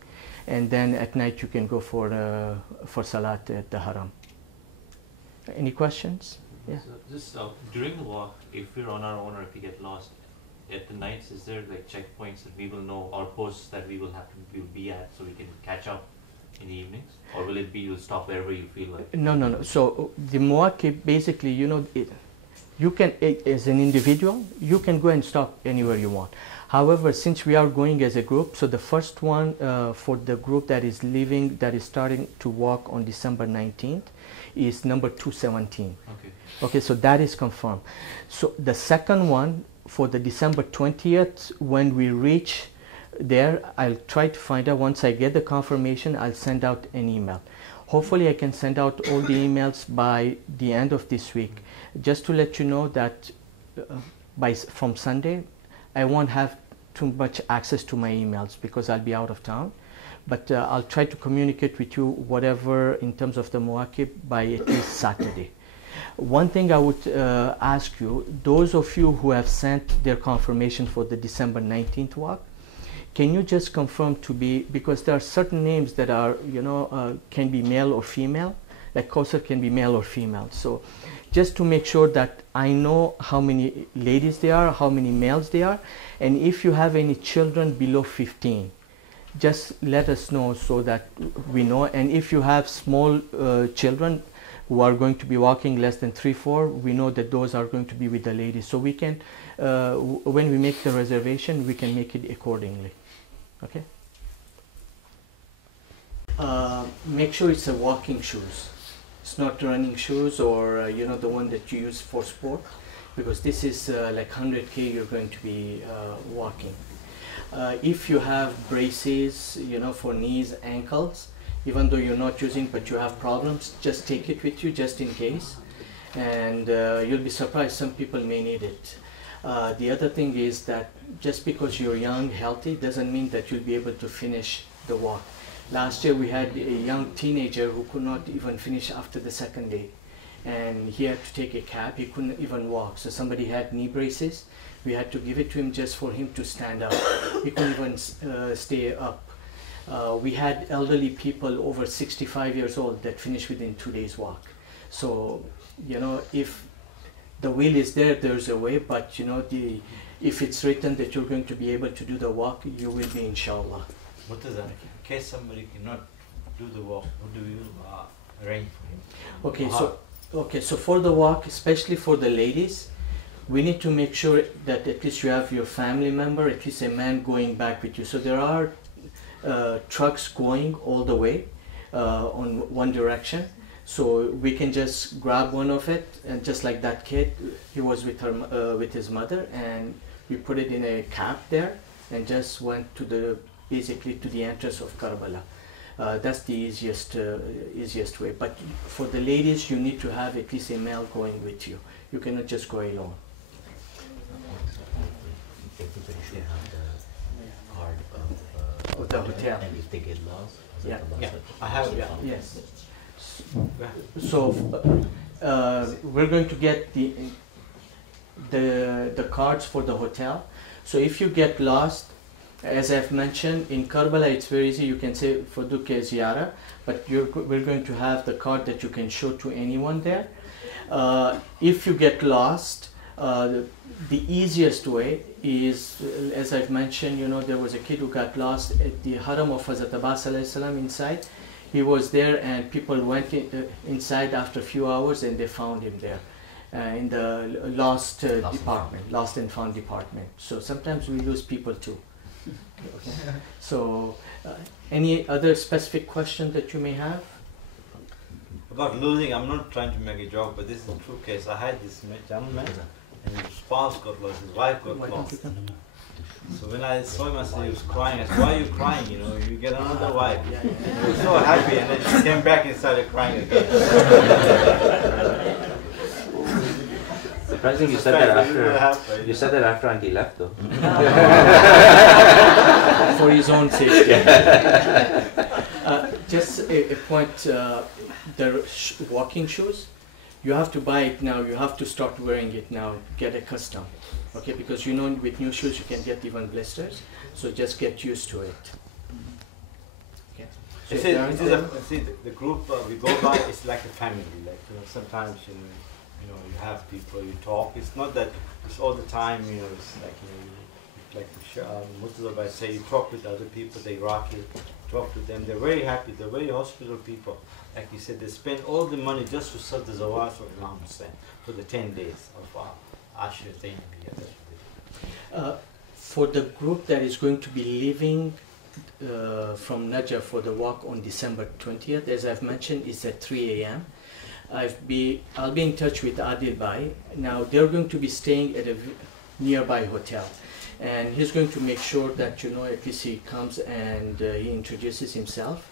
and then at night you can go for salat at the haram. Any questions? Yeah. So just during the walk, if we're on our own or if we get lost at the nights, is there like checkpoints that we will know, or posts that we will be at, so we can catch up in the evenings, or will it be you'll stop wherever you feel like? No. So the muwakib, basically, you can, as an individual, you can go and stop anywhere you want. However, since we are going as a group, so the first one for the group that is leaving, that is starting to walk on December 19th, is number 217. Okay, so that is confirmed. So the second one for the December 20th, when we reach there, I'll try to find out. Once I get the confirmation, I'll send out an email. Hopefully I can send out all the emails by the end of this week. Just to let you know that from Sunday, I won't have too much access to my emails because I'll be out of town. But I'll try to communicate with you whatever in terms of the muwakib by at least Saturday. One thing I would ask you, those of you who have sent their confirmation for the December 19th walk, can you just confirm to be, because there are certain names that are, can be male or female, like Kausar can be male or female. So just to make sure that I know how many ladies there are, how many males there are, and if you have any children below 15, just let us know so that we know. And if you have small children who are going to be walking less than 3-4, we know that those are going to be with the ladies. So we can, when we make the reservation, we can make it accordingly. Okay? Make sure it's a walking shoes. It's not running shoes or the one that you use for sport, because this is like 100K you're going to be walking. If you have braces, for knees, ankles, even though you're not using but you have problems, just take it with you just in case, and you'll be surprised, some people may need it. The other thing is that just because you're young, healthy, doesn't mean that you'll be able to finish the walk. Last year we had a young teenager who could not even finish after the second day, and he had to take a cab. He couldn't even walk, so somebody had knee braces. We had to give it to him just for him to stand up. He couldn't even stay up. We had elderly people over 65 years old that finished within 2 days walk. So if the will is there, there's a way, but if it's written that you're going to be able to do the walk, you will be, inshallah. What is that? In case somebody cannot do the walk, what do you arrange for him? Okay, so for the walk, especially for the ladies, we need to make sure that at least you have your family member, at least a man going back with you. So there are trucks going all the way on one direction. So we can just grab one of it, and just like that kid, he was with his mother, and we put it in a cab there and just went to basically to the entrance of Karbala. That's the easiest way. But for the ladies, you need to have at least a male going with you. You cannot just go alone. Everybody should have the card of the hotel. And if they get lost, Yeah. I have. Yeah. Yes. So we're going to get the cards for the hotel. So if you get lost, as I've mentioned, in Karbala it's very easy. You can say Farduk Ziyarat, but we're going to have the card that you can show to anyone there. If you get lost, the easiest way is, as I've mentioned, there was a kid who got lost at the haram of Hazrat Abbas alayhi salam inside. He was there, and people went inside after a few hours, and they found him there in the lost department, lost and found department. So sometimes we lose people too. Okay. So any other specific question that you may have? got losing. I'm not trying to make a joke, but this is a true case. I had this gentleman, and his spouse got lost, his wife got lost. So when I saw him, I said, he was crying. I said, why are you crying? You know, you get another wife. He was so happy, and then she came back and started crying again. Surprising you said that after. You said that after Auntie left, though. For his own sake. Just a point. The walking shoes, you have to buy it now. You have to start wearing it now. Get accustomed. Okay, because you know with new shoes you can get even blisters. So just get used to it. Okay. So see, the group we go by is like a family. Like sometimes you have people, you talk. It's not that it's all the time. It's like Murtaza say, you talk with other people. They rock you. Talk to them. They're very happy. They're very hospitable people. Like you said, they spend all the money just to serve the Zawaj of Imam Hussain for the 10 days of Ashir Zainab. For the group that is going to be leaving from Najaf for the walk on December 20th, as I've mentioned, it's at 3 a.m. I'll be in touch with Adil Bhai. Now they're going to be staying at a nearby hotel, and he's going to make sure that at least he comes and he introduces himself.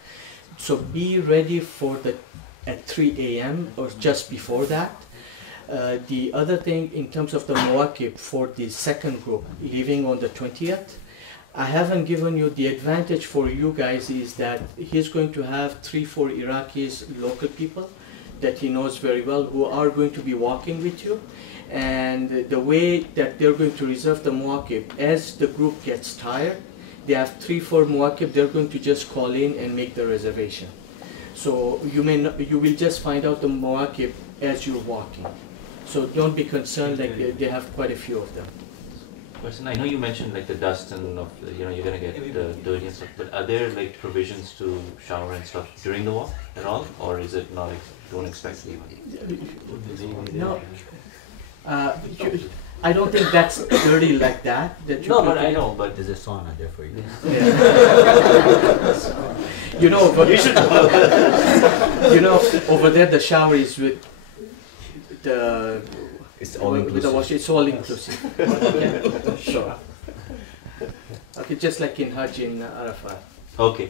So be ready for at 3 a.m. or just before that. The other thing in terms of the Mawaqib for the second group leaving on the 20th, I haven't given you the advantage for you guys is that he's going to have 3-4 Iraqis, local people that he knows very well who are going to be walking with you. And the way that they're going to reserve the Mawaqib, as the group gets tired, they have 3-4 Mawaqib, they're going to just call in and make the reservation. So you will just find out the Mawaqib as you're walking. So don't be concerned, like they have quite a few of them. Question, I know you mentioned like the dust and you're gonna get dirty and stuff, but are there like provisions to shower and stuff during the walk at all, or is it not? Don't expect even? No. I don't think that's dirty like that. No, but I know, but there's a sauna there for you. Over there the shower is with the. It's all inclusive. It's all inclusive. Okay. Sure. Okay, just like in Hajj in Arafat. Okay.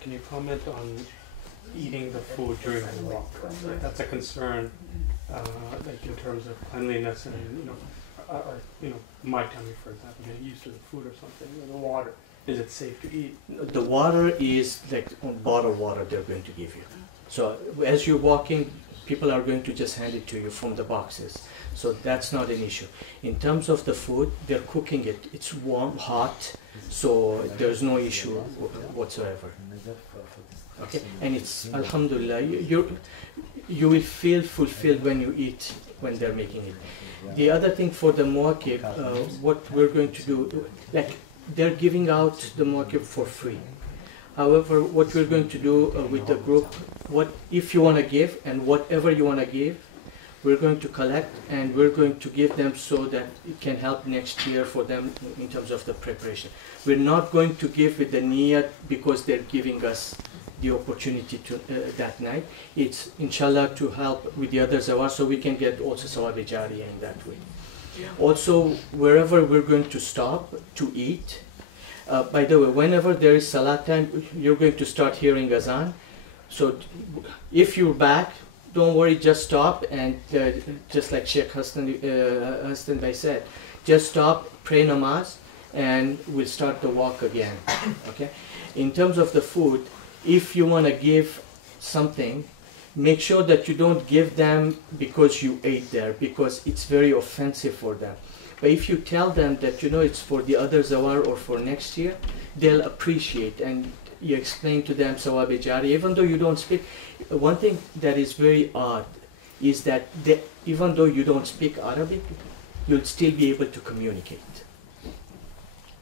Can you comment on eating the food during the walk? That's a concern, like in terms of cleanliness and my tummy, for example, getting used to the food or something. The water, is it safe to eat? The water is like bottled water they're going to give you. So as you're walking, people are going to just hand it to you from the boxes. So that's not an issue. In terms of the food, they're cooking it. It's warm, hot, so there's no issue whatsoever. Okay, and it's Alhamdulillah. You will feel fulfilled when you eat when they're making it. The other thing for the Mawaqib, what we're going to do, like they're giving out the Mawaqib for free. However, what we're going to do with the group, if you want to give and whatever you want to give, we're going to collect and we're going to give them so that it can help next year for them in terms of the preparation. We're not going to give with the niyat because they're giving us the opportunity to that night. It's inshallah to help with the other zawar so we can get also sawab-e jariyah in that way. Also, wherever we're going to stop to eat, by the way, whenever there is salat time, you're going to start hearing azan. So if you're back, don't worry, just stop and just like Sheikh Hussain Bhai said, just stop, pray namaz, and we'll start the walk again. Okay. In terms of the food, if you want to give something, make sure that you don't give them because you ate there, because it's very offensive for them. But if you tell them that it's for the other zawar or for next year, they'll appreciate, and you explain to them sawab-e jari. Even though you don't speak, one thing that is very odd is that even though you don't speak Arabic, you'll still be able to communicate.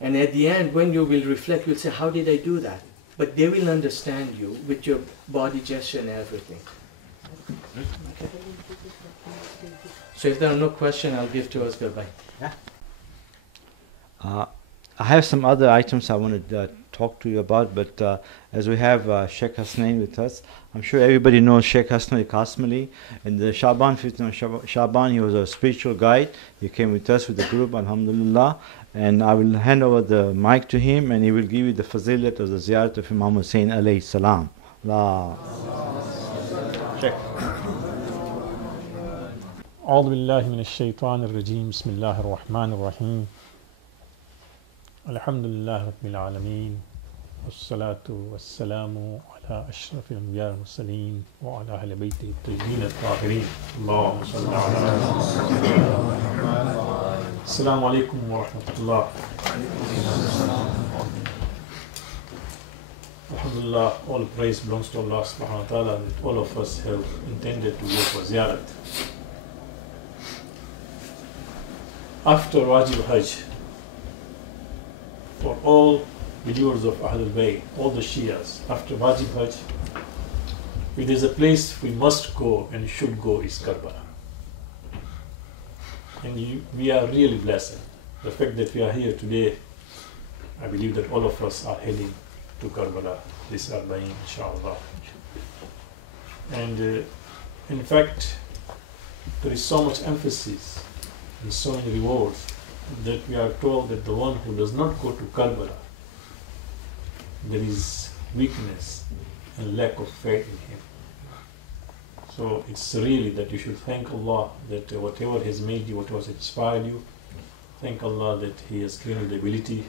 And at the end, when you will reflect, you'll say, how did I do that? But they will understand you with your body gesture and everything. Okay. So if there are no questions, I'll give to us goodbye. Yeah. I have some other items I want to talk talk to you about, but as we have Sheikh Hussain with us, I'm sure everybody knows Sheikh Hussain Kasmali. In the Shaban 15 Shaban, he was a spiritual guide. He came with us with the group, alhamdulillah. And I will hand over the mic to him, and he will give you the fazilat of the Ziyarat-e-Imam Hussain alayhi salam. La. Sheikh. أعوذ بالله من الشيطان الرجيم بسم الله الرحمن الرحيم الحمد لله رب العالمين والصلاة والسلام على أشرف الأنبياء والمرسلين وعلى أهل بيته الطيبين الطاهرين اللهم صل على محمد. السلام عليكم ورحمة الله. Alhamdulillah, all praise belongs to Allah subhanahu wa ta'ala, that all of us have intended to go for ziyarat. After Wajib Hajj, for all believers of Ahlul Bayt, all the Shias, after Wajib Hajj, if there is a place we must go and should go, is Karbala. And we are really blessed. The fact that we are here today, I believe that all of us are heading to Karbala this Arba'in, inshallah. And in fact, there is so much emphasis and so many rewards that we are told that the one who does not go to Karbala, there is weakness and lack of faith in him. So it's really that you should thank Allah that whatever has made you, whatever has inspired you, thank Allah that He has given you the ability.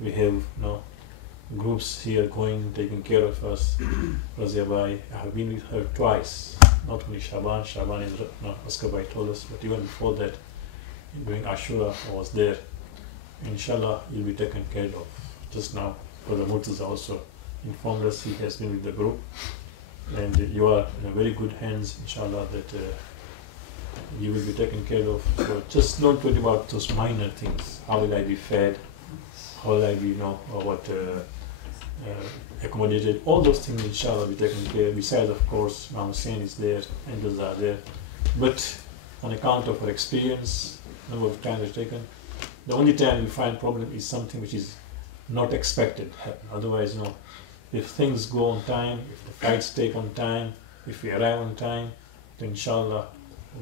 We have groups here going, taking care of us. Razia Bai, I have been with her twice, not only Shaban is Askabai told us, but even before that, during Ashura, I was there. Inshallah, you'll be taken care of. Just now, Brother Murtaza also informed us he has been with the group, and you are in a very good hands, inshallah, that you will be taken care of. So just don't worry about those minor things. How will I be fed? How will I be, accommodated? All those things, inshallah, will be taken care of. Besides, of course, Imam Hussain is there, angels are there. But on account of our experience, number of times taken, the only time you find problem is something which is not expected to happen. Otherwise, if things go on time, if the flights take on time, if we arrive on time, then inshallah,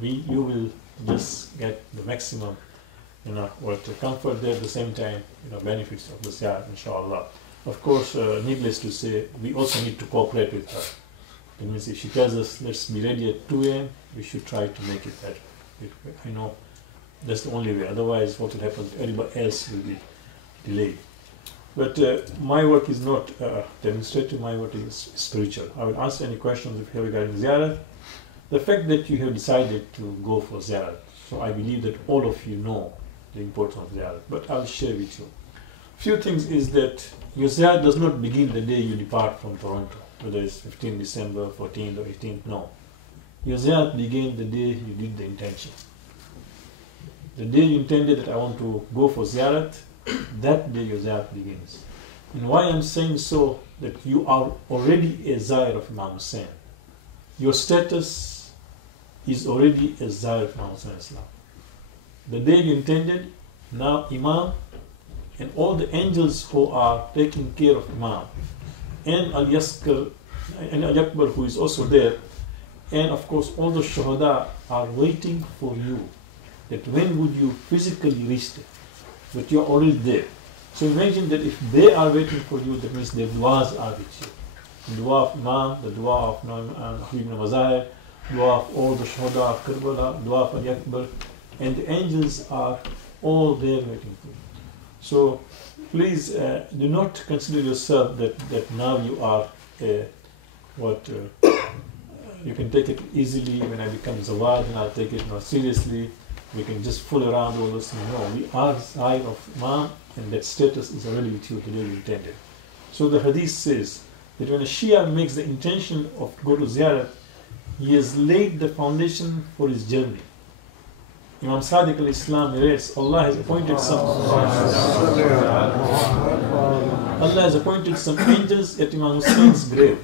you will just get the maximum, comfort there at the same time, benefits of the ziyarah, inshallah. Of course, needless to say, we also need to cooperate with her. That means if she tells us, let's be ready at 2 a.m., we should try to make it that. That's the only way. Otherwise, what will happen? Everybody else will be delayed. But my work is not demonstrative. My work is spiritual. I will answer any questions if you have regarding ziyarat. The fact that you have decided to go for ziyarat, so I believe that all of you know the importance of ziyarat. But I'll share with you. Few things is that your ziyarat does not begin the day you depart from Toronto, whether it's 15 December, 14th or 18th. No. Your ziyarat begins the day you did the intention. The day you intended that I want to go for ziyarat, that day your ziyarat begins. And why I'm saying so, that you are already a zayar of Imam Hussain. Your status is already a zayar of Imam Hussain Islam. The day you intended, now Imam and all the angels who are taking care of Imam, and Al-Yaskar and Al-Akbar who is also there, and of course all the shuhada are waiting for you. That when would you physically reach there? But you are already there. So imagine that if they are waiting for you, that means their du'as are with you. The dua of Imam, the dua of Ibn Mazahir, dua of all the shuhada of Karbala, dua of Al-Akbar, and the angels are all there waiting for you. So please do not consider yourself that now you are you can take it easily. When I become Zawad, and I'll take it more seriously. We can just fool around all those things. No, we are side of Imam, and that status is already with you today intended. So the hadith says that when a Shia makes the intention of go to ziyarat, he has laid the foundation for his journey. Imam Sadiq al-Islam narrates, Allah has appointed some angels at Imam Hussein's grave.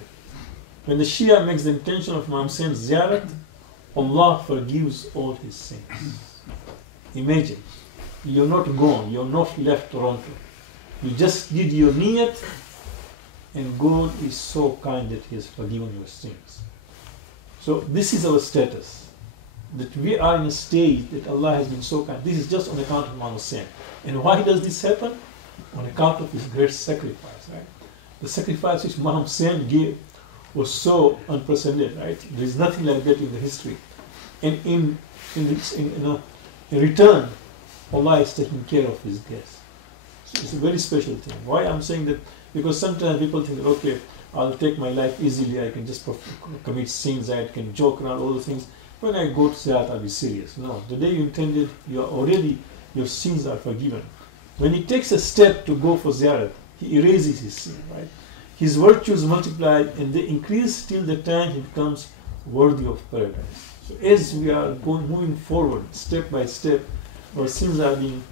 When the Shia makes the intention of Imam Hussein's ziyarat, Allah forgives all his sins. Imagine, you're not gone, you're not left Toronto. You just did your niyat, and God is so kind that He has forgiven your sins. So this is our status, that we are in a stage that Allah has been so kind. This is just on account of Imam Hussain. And why does this happen? On account of his great sacrifice, right? The sacrifice which Imam Hussain gave was so unprecedented, right? There is nothing like that in the history. And in return, Allah is taking care of His guests. So it's a very special thing. Why I'm saying that? Because sometimes people think, okay, I'll take my life easily, I can just commit sins, I can joke around, all the things. When I go to Ziyarat, I'll be serious. No, the day you intended, your sins are forgiven. When he takes a step to go for Ziyarat, he erases his sin, right? His virtues multiply and they increase till the time he becomes worthy of paradise. So as we are moving forward, step by step, our sins are being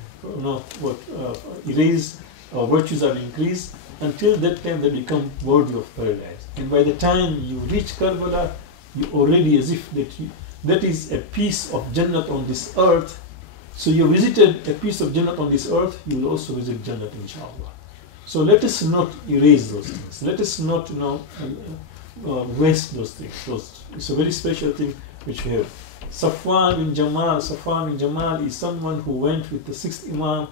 erased, our virtues are being increased, until that time they become worthy of paradise. And by the time you reach Karbala, you already as if that is a piece of Jannat on this earth. So you visited a piece of Jannat on this earth, you will also visit Jannat, inshallah. So let us not erase those things. Let us not waste those things. It's a very special thing which we have. Safwan bin Jamal is someone who went with the 6th Imam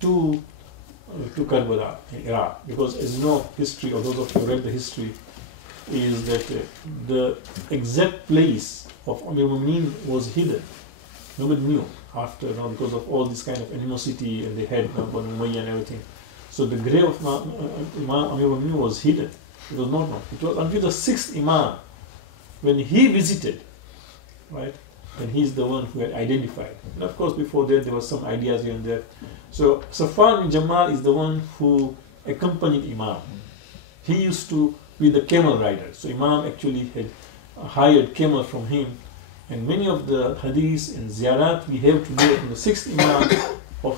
to Karbala in Iraq. Because as you know, history, or those of you who read the history, is that the exact place of Amir al-Mu'mineen was hidden. Nobody knew after, because of all this kind of animosity, and they had Banu Umayyah and everything. So the grave of Imam Amir al-Mu'mineen was hidden. It was not known. It was until the 6th Imam, when he visited, right? And he's the one who had identified. And of course, before that, there were some ideas here and there. So Safwan bin Jamal is the one who accompanied Imam. He used to be the camel rider. So Imam actually had hired camel from him. And many of the hadiths and ziyarat we have today from the 6th Imam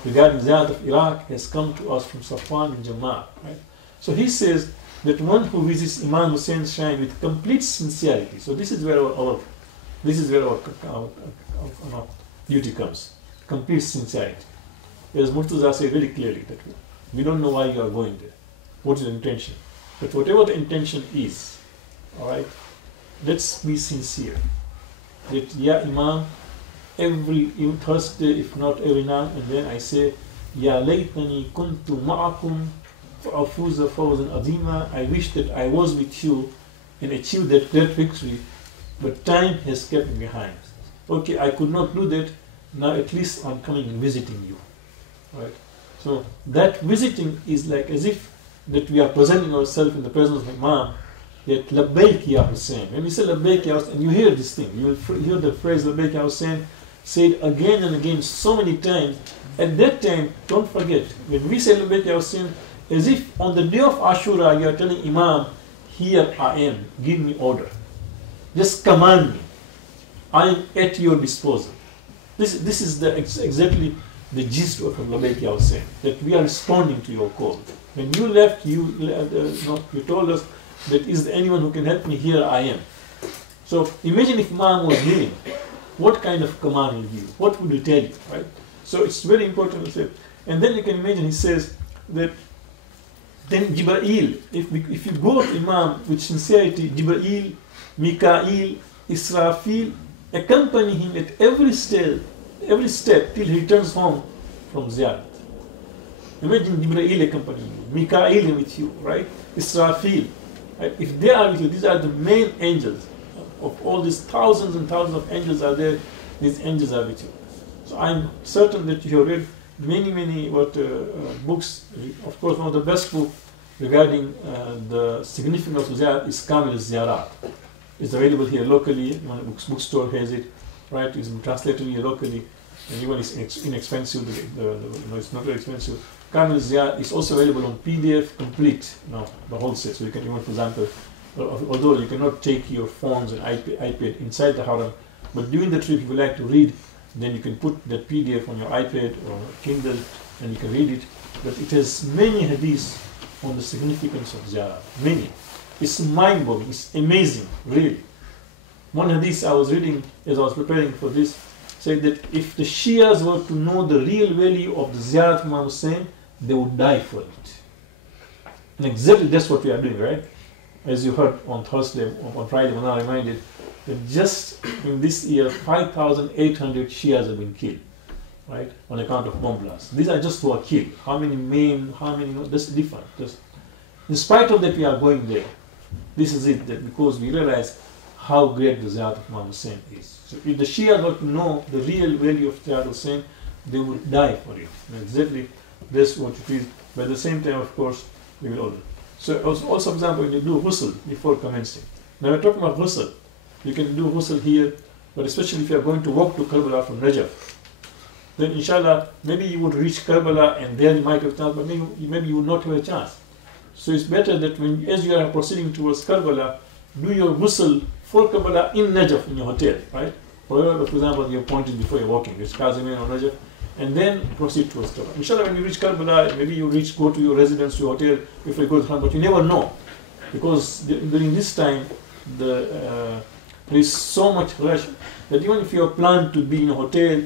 regarding Ziyarat of Iraq has come to us from Safwan bin Jamal. Right? So he says that one who visits Imam Hussein's shrine with complete sincerity. So this is where our duty comes. Complete sincerity. As Murtaza said very clearly, that we don't know why you are going there. What is the intention? But whatever the intention is, alright, let's be sincere. That, Ya Imam, every Thursday, if not every now and then, I say, Ya laytani kuntu ma'akum fa'afuza fawzan azima. I wish that I was with you and achieved that great victory, but time has kept me behind. Okay, I could not do that, now at least I'm coming and visiting you. Right? So that visiting is like as if that we are presenting ourselves in the presence of Imam, that Labayk Ya-Hussain. When we say Labayk Ya-Hussain, and you hear this thing, you will hear the phrase Labayk Ya-Hussain said again and again so many times. At that time, don't forget, when we say Labayk Ya-Hussain, as if on the day of Ashura you are telling Imam, here I am, give me order. Just command me. I am at your disposal. This is exactly the gist of Labayk Ya-Hussain, that we are responding to your call. When you left, you told us that is there anyone who can help me? Here I am. So imagine if Imam was living, what kind of command he would give? What would he tell you? Right? So it's very important to say. And then you can imagine he says that then Jibreel, if you go to Imam with sincerity, Jibreel, Mikael, Israfil accompany him at every step till he returns home from Ziyarat. Imagine Jibreel accompanying you, Mikael with you, right? Israfil. Right? If they are with you, these are the main angels. Of all these thousands and thousands of angels are there, these angels are with you. So I'm certain that you have read many books. Of course, one of the best books regarding the significance of Ziyarat is Kamil Ziyarat. It's available here locally. One bookstore has it, right? It's been translated here locally, and even it's inexpensive. It's not very expensive. Kamil Ziyarat is also available on PDF complete, the whole set. So you can even, for example, although you cannot take your phones and iPad inside the haram, but during the trip if you like to read, then you can put that PDF on your iPad or Kindle and you can read it. But it has many hadiths on the significance of Ziyarat. Many. It's mind-boggling. It's amazing, really. One hadith I was reading as I was preparing for this said that if the Shias were to know the real value of the Ziyarat of Imam Hussain, they would die for it. And exactly that's what we are doing, right? As you heard on Thursday, on Friday, when I reminded that just in this year, 5,800 Shias have been killed, right, on account of bomb blasts. These are just who are killed. How many men, how many, that's different. In spite of that, we are going there. This is it, that because we realize how great the Ziyarat-e-Imam Hussain is. So if the Shia got to know the real value of Ziyarat-e-Hussain, they would die for it. And exactly that's what it is. But at the same time, of course, we will order. So also, for example, when you do ghusl before commencing. Now we're talking about ghusl. You can do ghusl here, but especially if you are going to walk to Karbala from Najaf, then inshallah, maybe you would reach Karbala and there you might have chance, but maybe you would not have a chance. So it's better that as you are proceeding towards Karbala, do your ghusl for Karbala in Najaf, in your hotel, right? For example, you pointed before you're walking, it's Qazimin or Najaf, and then proceed towards Karbala. Inshallah, when you reach Karbala, maybe you go to your residence, your hotel, before you go to Karbala, but you never know. Because during this time, there is so much rush that even if you are planned to be in a hotel,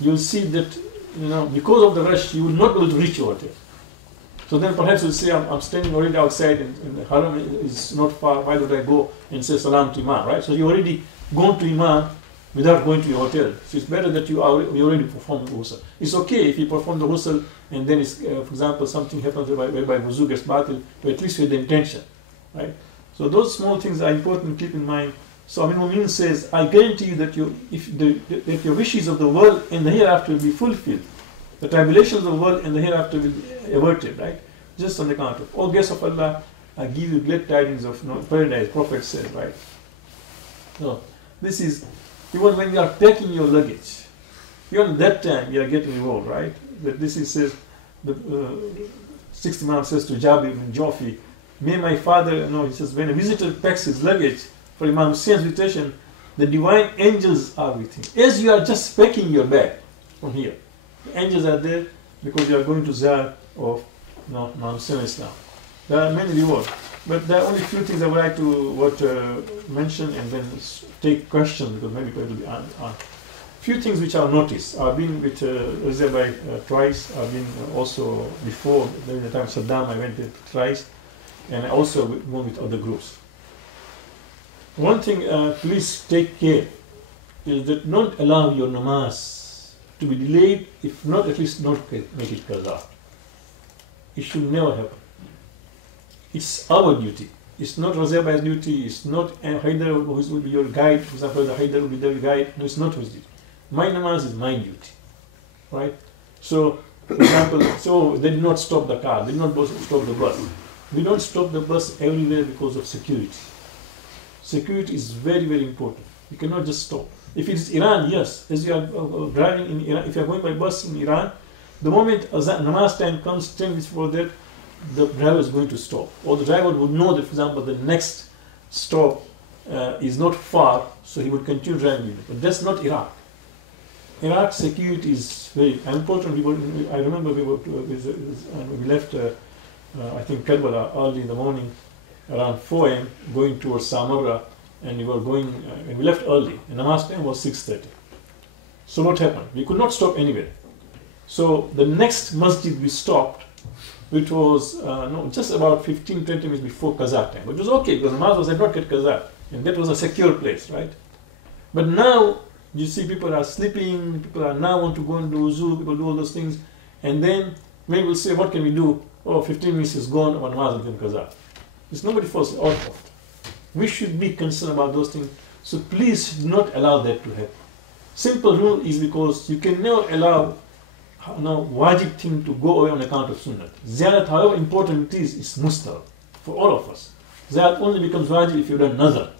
you'll see that, because of the rush, you will not be able to reach your hotel. So then perhaps you'll say, I'm standing already outside and the haram is not far, why would I go and say salam to Imam, right? So you already gone to Imam without going to your hotel. So it's better that you already perform the ghusl. It's okay if you perform the ghusl and then, for example, something happens whereby wuzu gets batil, but at least with the intention, right? So those small things are important to keep in mind. So Amir Mu'min says, I guarantee you that that your wishes of the world and the hereafter will be fulfilled. The tribulations of the world and the hereafter will be averted, right? Just on account of, oh guests of Allah, I give you great tidings of paradise, Prophet says, right? So this is, even when you are packing your luggage, even at that time you are getting involved, right? That this is, says, the sixth Imam says to Jabir ibn Jofi, may my father, he says, when a visitor packs his luggage for Imam Hussein's invitation, the divine angels are with him. As you are just packing your bag from here, the angels are there because you are going to Ziyarah of Imam Hussain Islam. There are many rewards, but there are only a few things I would like to mention and then take questions because maybe it will be on. Few things which I've noticed. I've been with Labayk twice. I've been also before, during the time of Saddam, I went twice, and I also went with other groups. One thing, please take care, is that don't allow your namaz to be delayed, if not at least not make it qaza. It should never happen. It's our duty. It's not Razabay's duty. It's not Haidar who will be your guide. For example, the Haidar will be their guide. No, it's not his duty. My namaz is my duty, right? So, for example, so they did not stop the car. They did not stop the bus. We don't stop the bus everywhere because of security. Security is very, very important. You cannot just stop. If it is Iran, yes, as you are driving in Iran, if you are going by bus in Iran, the moment namaz time comes, 10 minutes before that, the driver is going to stop. Or the driver would know that, for example, the next stop is not far, so he would continue driving. But that's not Iraq. Iraq security is very important. I remember we left, I think, Karbala early in the morning, around 4 a.m., going towards Samarra, and we were going, and we left early, and namaz time was 6:30. So what happened? We could not stop anywhere. So the next masjid we stopped, which was just about 15-20 minutes before Qaza time, which was okay because namaz was not at Qaza, and that was a secure place, right? But now you see people are sleeping, people are now want to go and do wuzu, people do all those things, and then maybe we'll say, what can we do? Oh, 15 minutes is gone, our namaz is in Qaza. It's nobody falls out of it. We should be concerned about those things. So please do not allow that to happen. Simple rule is because you can never allow wajib thing to go away on account of sunnah. Ziyarat, however important it is mustahab for all of us. Ziyarat only becomes wajib if you've done nazar.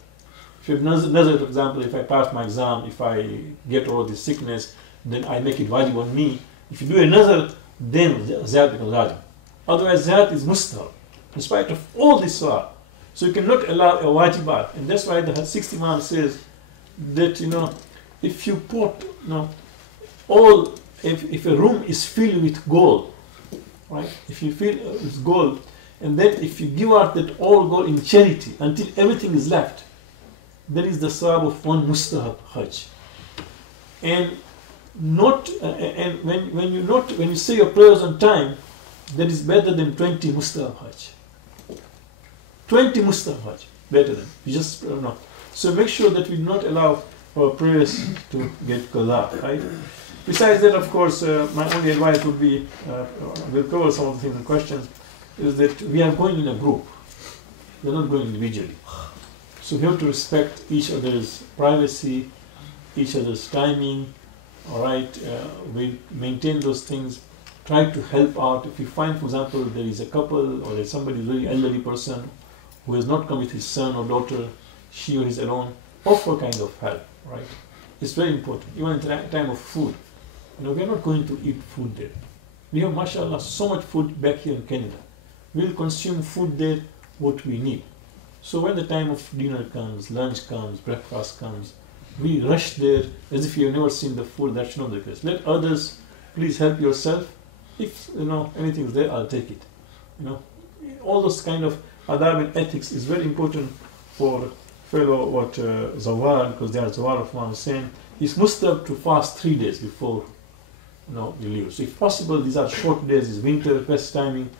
If you've nazar, for example, if I pass my exam, if I get over this sickness, then I make it wajib on me. If you do a nazar, then ziyarat becomes wajib. Otherwise, ziyarat is mustahab, in spite of all this salah. So you cannot allow a wajibat. And that's why the sixth Imam says that, if you put, if a room is filled with gold, right? If you fill it with gold, and then if you give out that all gold in charity until everything is left, that is the sawab of one mustahab hajj. And when you say your prayers on time, that is better than 20 Mustahab Hajj. 20 Mustahab Hajj, better than. You just know. So make sure that we do not allow our prayers to get qada, right? Besides that, of course, my only advice would be, we'll cover some of the things and questions, is that we are going in a group. We're not going individually. So we have to respect each other's privacy, each other's timing, all right? We maintain those things, try to help out. If you find, for example, there is a couple or there's somebody, really elderly person who has not come with his son or daughter, she or he is alone, offer kind of help, right? It's very important, even in time of food. You know, we are not going to eat food there. We have, mashallah, so much food back here in Canada. We'll consume food there, what we need. So when the time of dinner comes, lunch comes, breakfast comes, we rush there as if you have never seen the food. That should not be the case. Let others, please help yourself. If you know anything is there, I'll take it. You know, all those kind of adab and ethics is very important for fellow Zawar, because they are Zawar of Ya-Hussain. It's mustahab to fast 3 days before you leave. So if possible, these are short days, it's winter, best timing.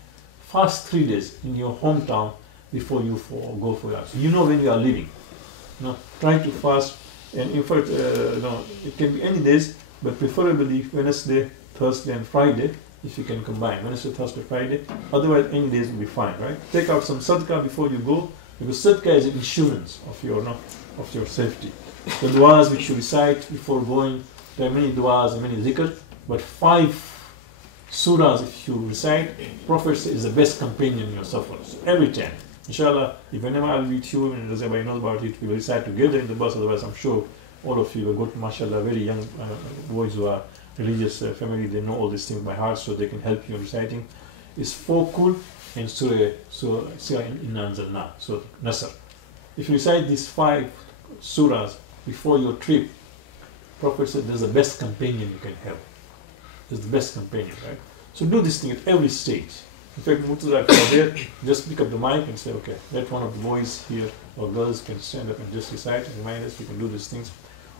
Fast 3 days in your hometown before you go for that. So you know when you are leaving. You know, try to fast, and in fact, it can be any days, but preferably Wednesday, Thursday, and Friday, if you can combine Wednesday, Thursday, Friday. Otherwise, any days will be fine, right? Take out some sadaqah before you go, because sadaqah is an insurance of your safety. The du'as which you recite before going, there are many du'as and many zikr, but 5 surahs if you recite, Prophet says is the best companion in your suffers. Every time. Inshallah, if whenever I'll be with you and everybody knows about it, we will recite together in the bus. Otherwise, I'm sure all of you will go to, mashallah, very young boys who are religious family, they know all these things by heart, so they can help you in reciting. It's 4 Kul and Surah Inna Anzalna, so Nasr. If you recite these 5 surahs before your trip, Prophet said there's the best companion you can have. There's the best companion, right? So do this thing at every stage. In fact, Murtaza, if you're there, just pick up the mic and say, okay, let one of the boys here or girls can stand up and just recite and remind us we can do these things.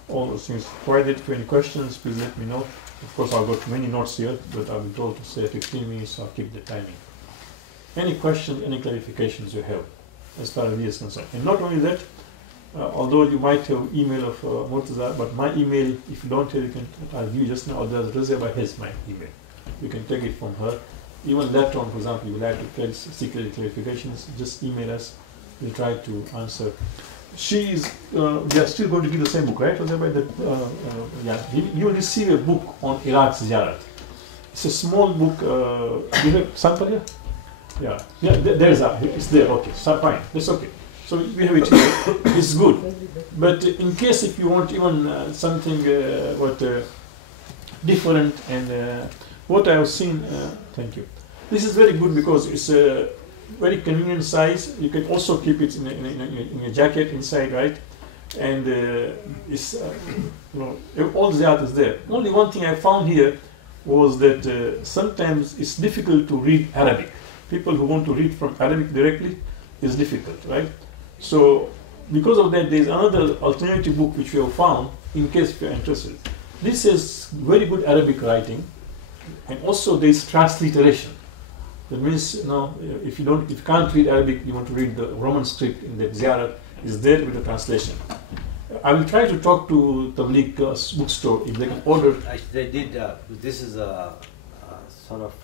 All those things. Provided for any questions, please let me know. Of course, I've got many notes here, but I've been told to say 15 minutes, so I'll keep the timing. Any questions, any clarifications you have, as far as he is concerned. And not only that, although you might have email of Murtaza, but my email, if you don't have, you can, I'll give you just now, or there's Rizaba has my email. You can take it from her. Even later on, for example, you would like to seek clarifications, just email us. We'll try to answer. She is, we are still going to give the same book, right? You will receive a book on Iraq's Ziyarat. It's a small book. You have sample here? Yeah, it's there, okay, so fine, that's okay. So we have it here, it's good. But in case if you want even something different, and what I have seen, thank you. This is very good because it's a very convenient size. You can also keep it in a jacket inside, right? And it's, all the art is there. Only one thing I found here was that sometimes it's difficult to read Arabic. People who want to read from Arabic directly is difficult, right? So because of that, there is another alternative book which we have found in case you are interested. This is very good Arabic writing, and also there is transliteration. That means, if you can't read Arabic, you want to read the Roman script in the Ziyarat, is there with the translation. I will try to talk to Tabligh bookstore if they can order. Actually, they did. This is a sort of.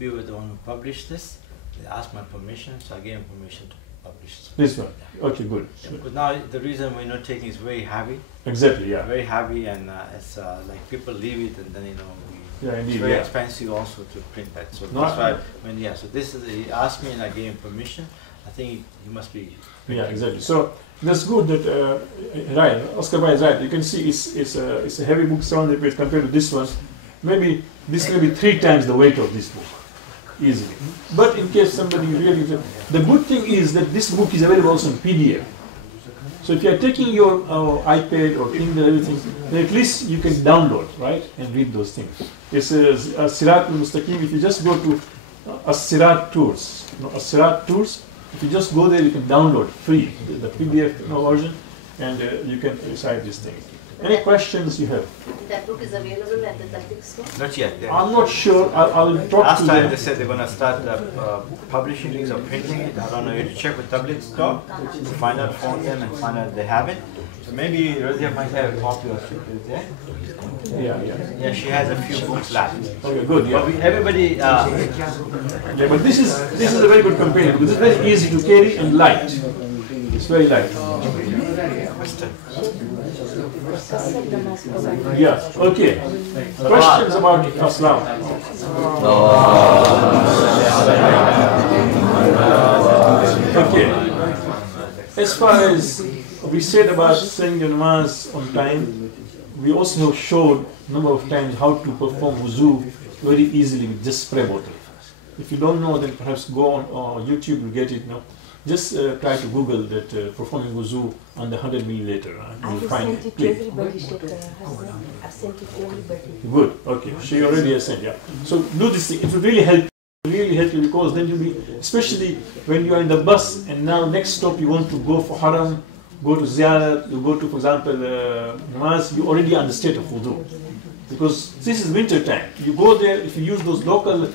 We were the one who published this. They asked my permission, so I gave them permission to publish this one. Okay, good. Yeah, but now the reason we're not taking is very heavy. Exactly, yeah. Very heavy, and it's like people leave it, and then indeed, it's very expensive also to print that. So that's why so this is he asked me, and I gave him permission. I think he must be. Yeah, exactly. So that's good that right. Oscar Bhai is right. You can see it's a heavy book, 700 pages compared to this one. Maybe this may be 3 times the weight of this book. Easily. But in case somebody really... The good thing is that this book is available also in PDF. So if you are taking your iPad or Kindle, everything, then at least you can download, right, and read those things. It's a Sirat al-Mustaqim. If you just go to Sirat Tours, Sirat Tours, if you just go there, you can download free the PDF version, and you can recite these things. Any questions you have? That book is available at the Labayk store? Not yet. I'm not sure. I'll talk Last to time them. they said they're going to start publishing these or printing it. I don't know. You have to check with Tablet Store to find out from them and find out if they have it. So maybe Razia might have a copy of it. Yeah. Yeah, she has a few books left. Okay, good. Yeah. But everybody. Yeah, but this is a very good companion because it's very easy to carry and light. It's very light. Yeah. Okay. Questions about Islam? Okay. As far as we said about saying your namaz on time, we also have showed a number of times how to perform wuzu very easily with just spray bottle. If you don't know, then perhaps go on YouTube, you get it now. Just try to Google that performing wuzu on the 100 milliliter. You'll find it. I've sent it to everybody. Good. Okay. She already has sent. Yeah. So do this thing. It will really help. Really help you because then you'll be, especially when you are in the bus and now next stop you want to go for haram, go to ziyarat, you go to, for example, namaz. You already understand of wudu because this is winter time. You go there. If you use those local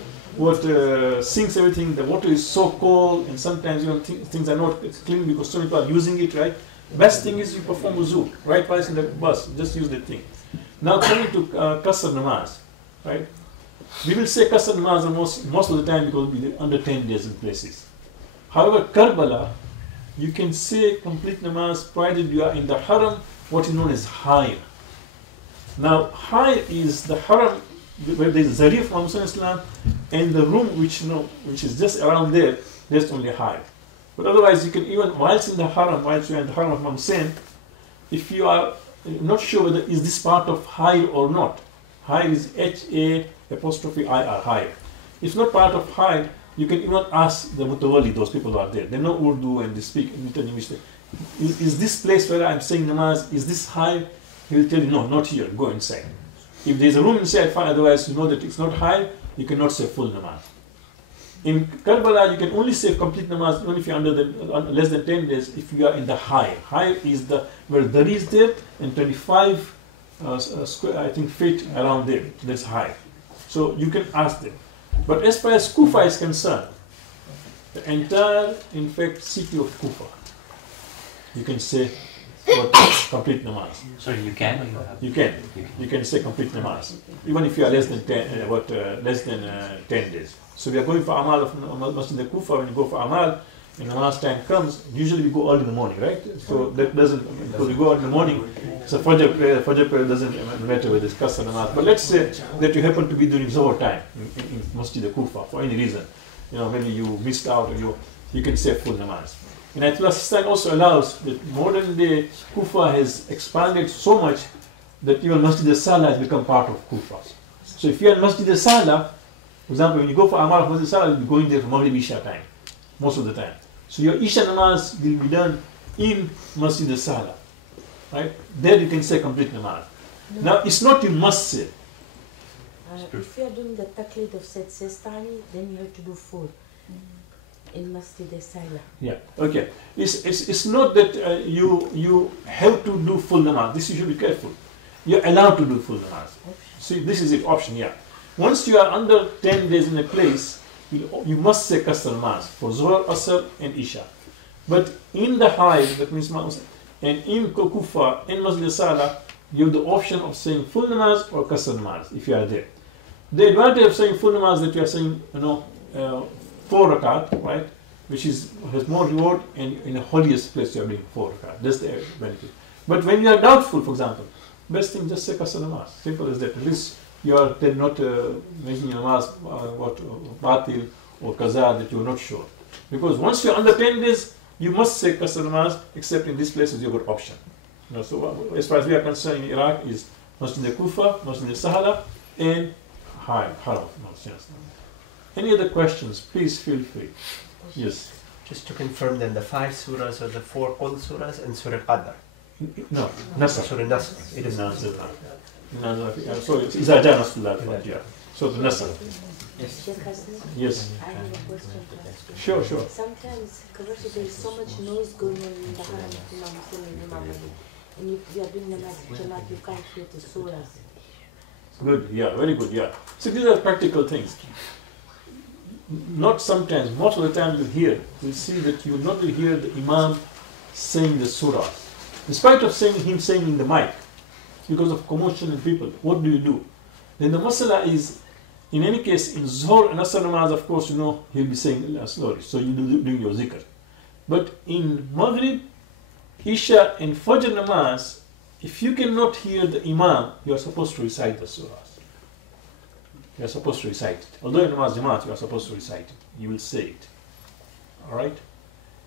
sinks, everything, the water is so cold and sometimes things are not clean because so many people are using it, right? Best thing is you perform wuzu right while in the bus, just use the thing. Now coming to qasr namaz, right? We will say qasr namaz most of the time because we live under 10 days in places. However, Karbala, you can say complete namaz provided you are in the haram, what is known as hayr. Now hayr is the haram where there is Zarif from Islam and the room which is just around there, there's only hayr. But otherwise you can even, whilst in the haram, whilst you are in the haram of Mamsen, if you are not sure whether is this part of hayr or not, hayr is H-A-apostrophe-I-R, hayr. If not part of hayr, you can even ask the mutawalli, those people who are there. They know Urdu and they speak written English. Is this place where I'm saying namaz, is this hayr? He will tell you, no, not here, go inside. If there's a room inside, fine, otherwise you know that it's not high, you cannot say full namaz. In Karbala, you can only say complete namaz even if you're under less than 10 days if you are in the high. High is where Dari is there and 25 square, I think, feet around there. That's high. So you can ask them. But as far as Kufa is concerned, the entire, in fact, city of Kufa, you can say complete namaz. Sorry, you can or you have? You can say complete namaz, even if you are less than 10 days. So we are going for Amal of Masjid al-Kufa. When you go for Amal, when namaz time comes, usually we go early in the morning, right? So that doesn't, because we go early in the morning, so Fajr prayer doesn't matter with this qasr namaz. But let's say that you happen to be during Zohar time in Masjid al-Kufa for any reason. Maybe you missed out or you can say full namaz. And Ayatollah also allows that modern day Kufa has expanded so much that even Masjid al-Salah has become part of Kufa. So if you are in Masjid al-Salah, for example, when you go for Amal of Masjid al-Salah, you'll be going there for Maghrib Isha time, most of the time. So your Isha namaz will be done in Masjid al-Salah, right? There you can say complete namaz. No. Now it's not you must say. If you are doing the taqlid of Sayyid Sistani, then you have to do 4. In Masjid al-Salah. Yeah, okay. It's not that you have to do full namaz. This you should be careful. You're allowed to do full namaz. See, this is it, option, yeah. Once you are under 10 days in a place, you must say qasr namaz for Zuhr, Asr and Isha. But in the Hayd, that means and in Kufa, in Masjid al-Salah, you have the option of saying full namaz or qasr namaz if you are there. The advantage of saying full namaz is that you are saying, 4 rakat, right? Which has more reward, and in the holiest place you are doing 4 rakat. That's the benefit. But when you are doubtful, for example, best thing just say qasr namaz. Simple as that. At least you are then not making namaz batil or qaza that you are not sure. Because once you are under 10 days, you must say qasr namaz, except in these places you have got option. So as far as we are concerned in Iraq is Masjid al-Kufa, Masjid al-Sahla, and Haram. Any other questions? Please feel free. Yes. Just to confirm then, the 5 surahs are the 4 Qul surahs and Surah Qadr? No, Nasr. Surah Nasr. It is Nasr. So it's Iza Ja Nasrullah. Yeah. So the Nasr. Yes. Yes. I have a question to ask you. Sure. Sometimes, there is so much noise going on in the Haram of Imam Hussain and Imam Ali. And if you are doing namaz Jamaat, you can't hear the surahs. Good, yeah, very good, yeah. So these are practical things. Not sometimes, most of the time you see that you will not hear the Imam saying the surah. In spite of him saying in the mic, because of commotion in people, what do? Then the masala is, in any case, in Zuhr and Asr namaz, of course, he'll be saying slowly, so you doing your zikr. But in Maghrib, Isha and Fajr namaz, if you cannot hear the Imam, you are supposed to recite the surahs. You are supposed to recite it. Although in namaz Jamaat, you are supposed to recite it. You will say it. Alright?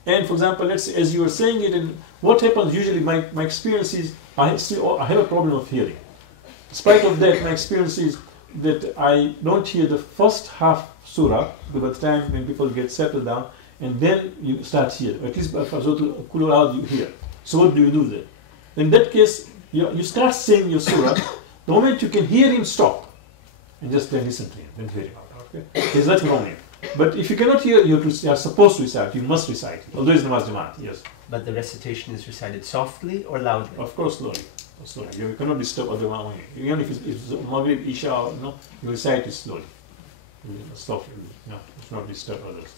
And for example, let's say, as you are saying it, and what happens usually, my experience is, I have a problem of hearing. In spite of that, my experience is that I don't hear the first half surah, by the time when people get settled down, and then you start hearing. At least you hear. So what do then? In that case, you start saying your surah. The moment you can hear him, stop. And just then listen to him, then hear him out. Okay? There's nothing wrong here. But if you cannot hear, you are supposed to recite. You must recite. Although it's namaz Jamaat, yes. But the recitation is recited softly or loudly? Of course, slowly. You cannot disturb other one. Even if it's Maghrib, Isha, you recite it slowly. Softly. No, it's not disturb others.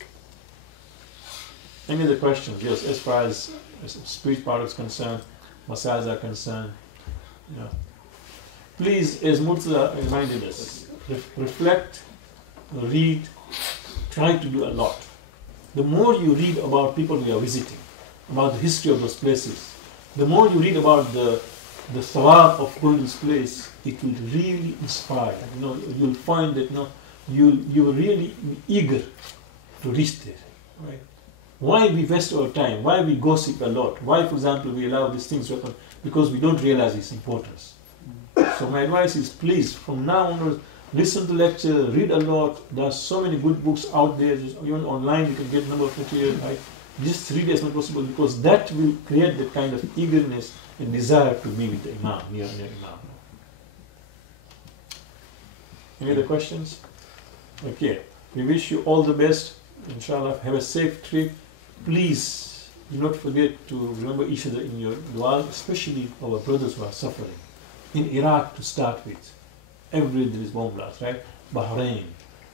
Any other questions? Yes, as far as speech part is concerned, massage are concerned. Please, as Murtaza reminded us, reflect, read, try to do a lot. The more you read about people we are visiting, about the history of those places, the more you read about the thawab of going to this place, it will really inspire. You'll find that you're really eager to reach there. Right? Why we waste our time? Why we gossip a lot? Why, for example, we allow these things to happen? Because we don't realize its importance. So my advice is, please, from now onwards, listen to lecture, read a lot. There are so many good books out there. Even online, you can get a number of material. Right? Just read as much as possible, because that will create the kind of eagerness and desire to be with the Imam, near Imam. Any other questions? Okay. We wish you all the best. Inshallah, have a safe trip. Please do not forget to remember each other in your dua, especially our brothers who are suffering. In Iraq, to start with, every day there is bomb blast, right? Bahrain,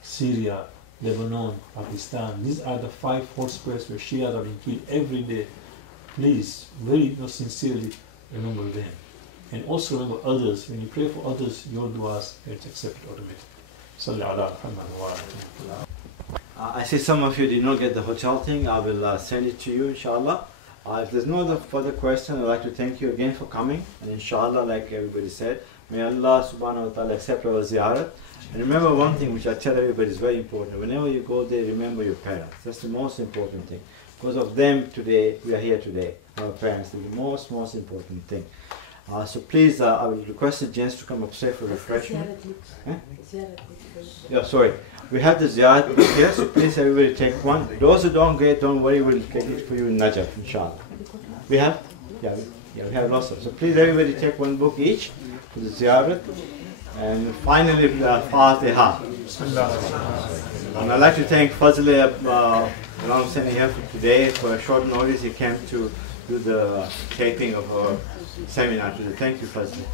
Syria, Lebanon, Pakistan. These are the 5 hotspots where Shias are being killed every day. Please, very sincerely remember them. And also remember others. When you pray for others, your duas get accepted automatically. I see some of you did not get the hotel thing. I will send it to you, inshallah. If there's no other further question, I'd like to thank you again for coming. And inshallah, like everybody said, may Allah subhanahu wa ta'ala accept our ziyarat. And remember one thing which I tell everybody is very important. Whenever you go there, remember your parents. That's the most important thing. Because of them today, we are here today. Our parents are the most important thing. So please, I will request the gents to come upstairs for refreshment. Yeah, sorry. We have the ziyarat here, so please everybody take one. Those who don't get, don't worry, we'll take it for you in Najaf, inshallah. We have? Yeah, we have lots of. So please everybody take one book each for the ziyarat. And finally, Fatiha. And I'd like to thank Fazli Ya-Hussain here for today. For a short notice, he came to do the taping of our seminar today. Thank you, Fazli.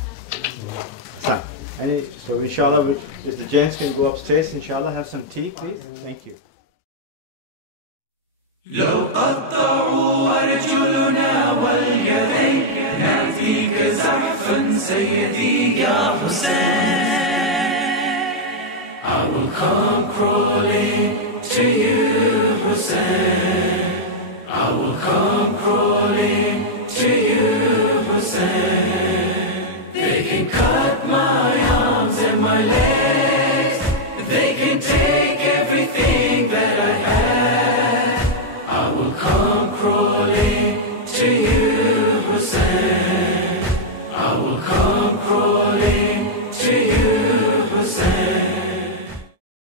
So inshallah, if the gents can go upstairs, inshallah, have some tea, please. Thank you. لو قطعوا أرجلنا واليدين نأتيك زحفا سيدي يا حسين. I will come crawling to you, Hussein. I will come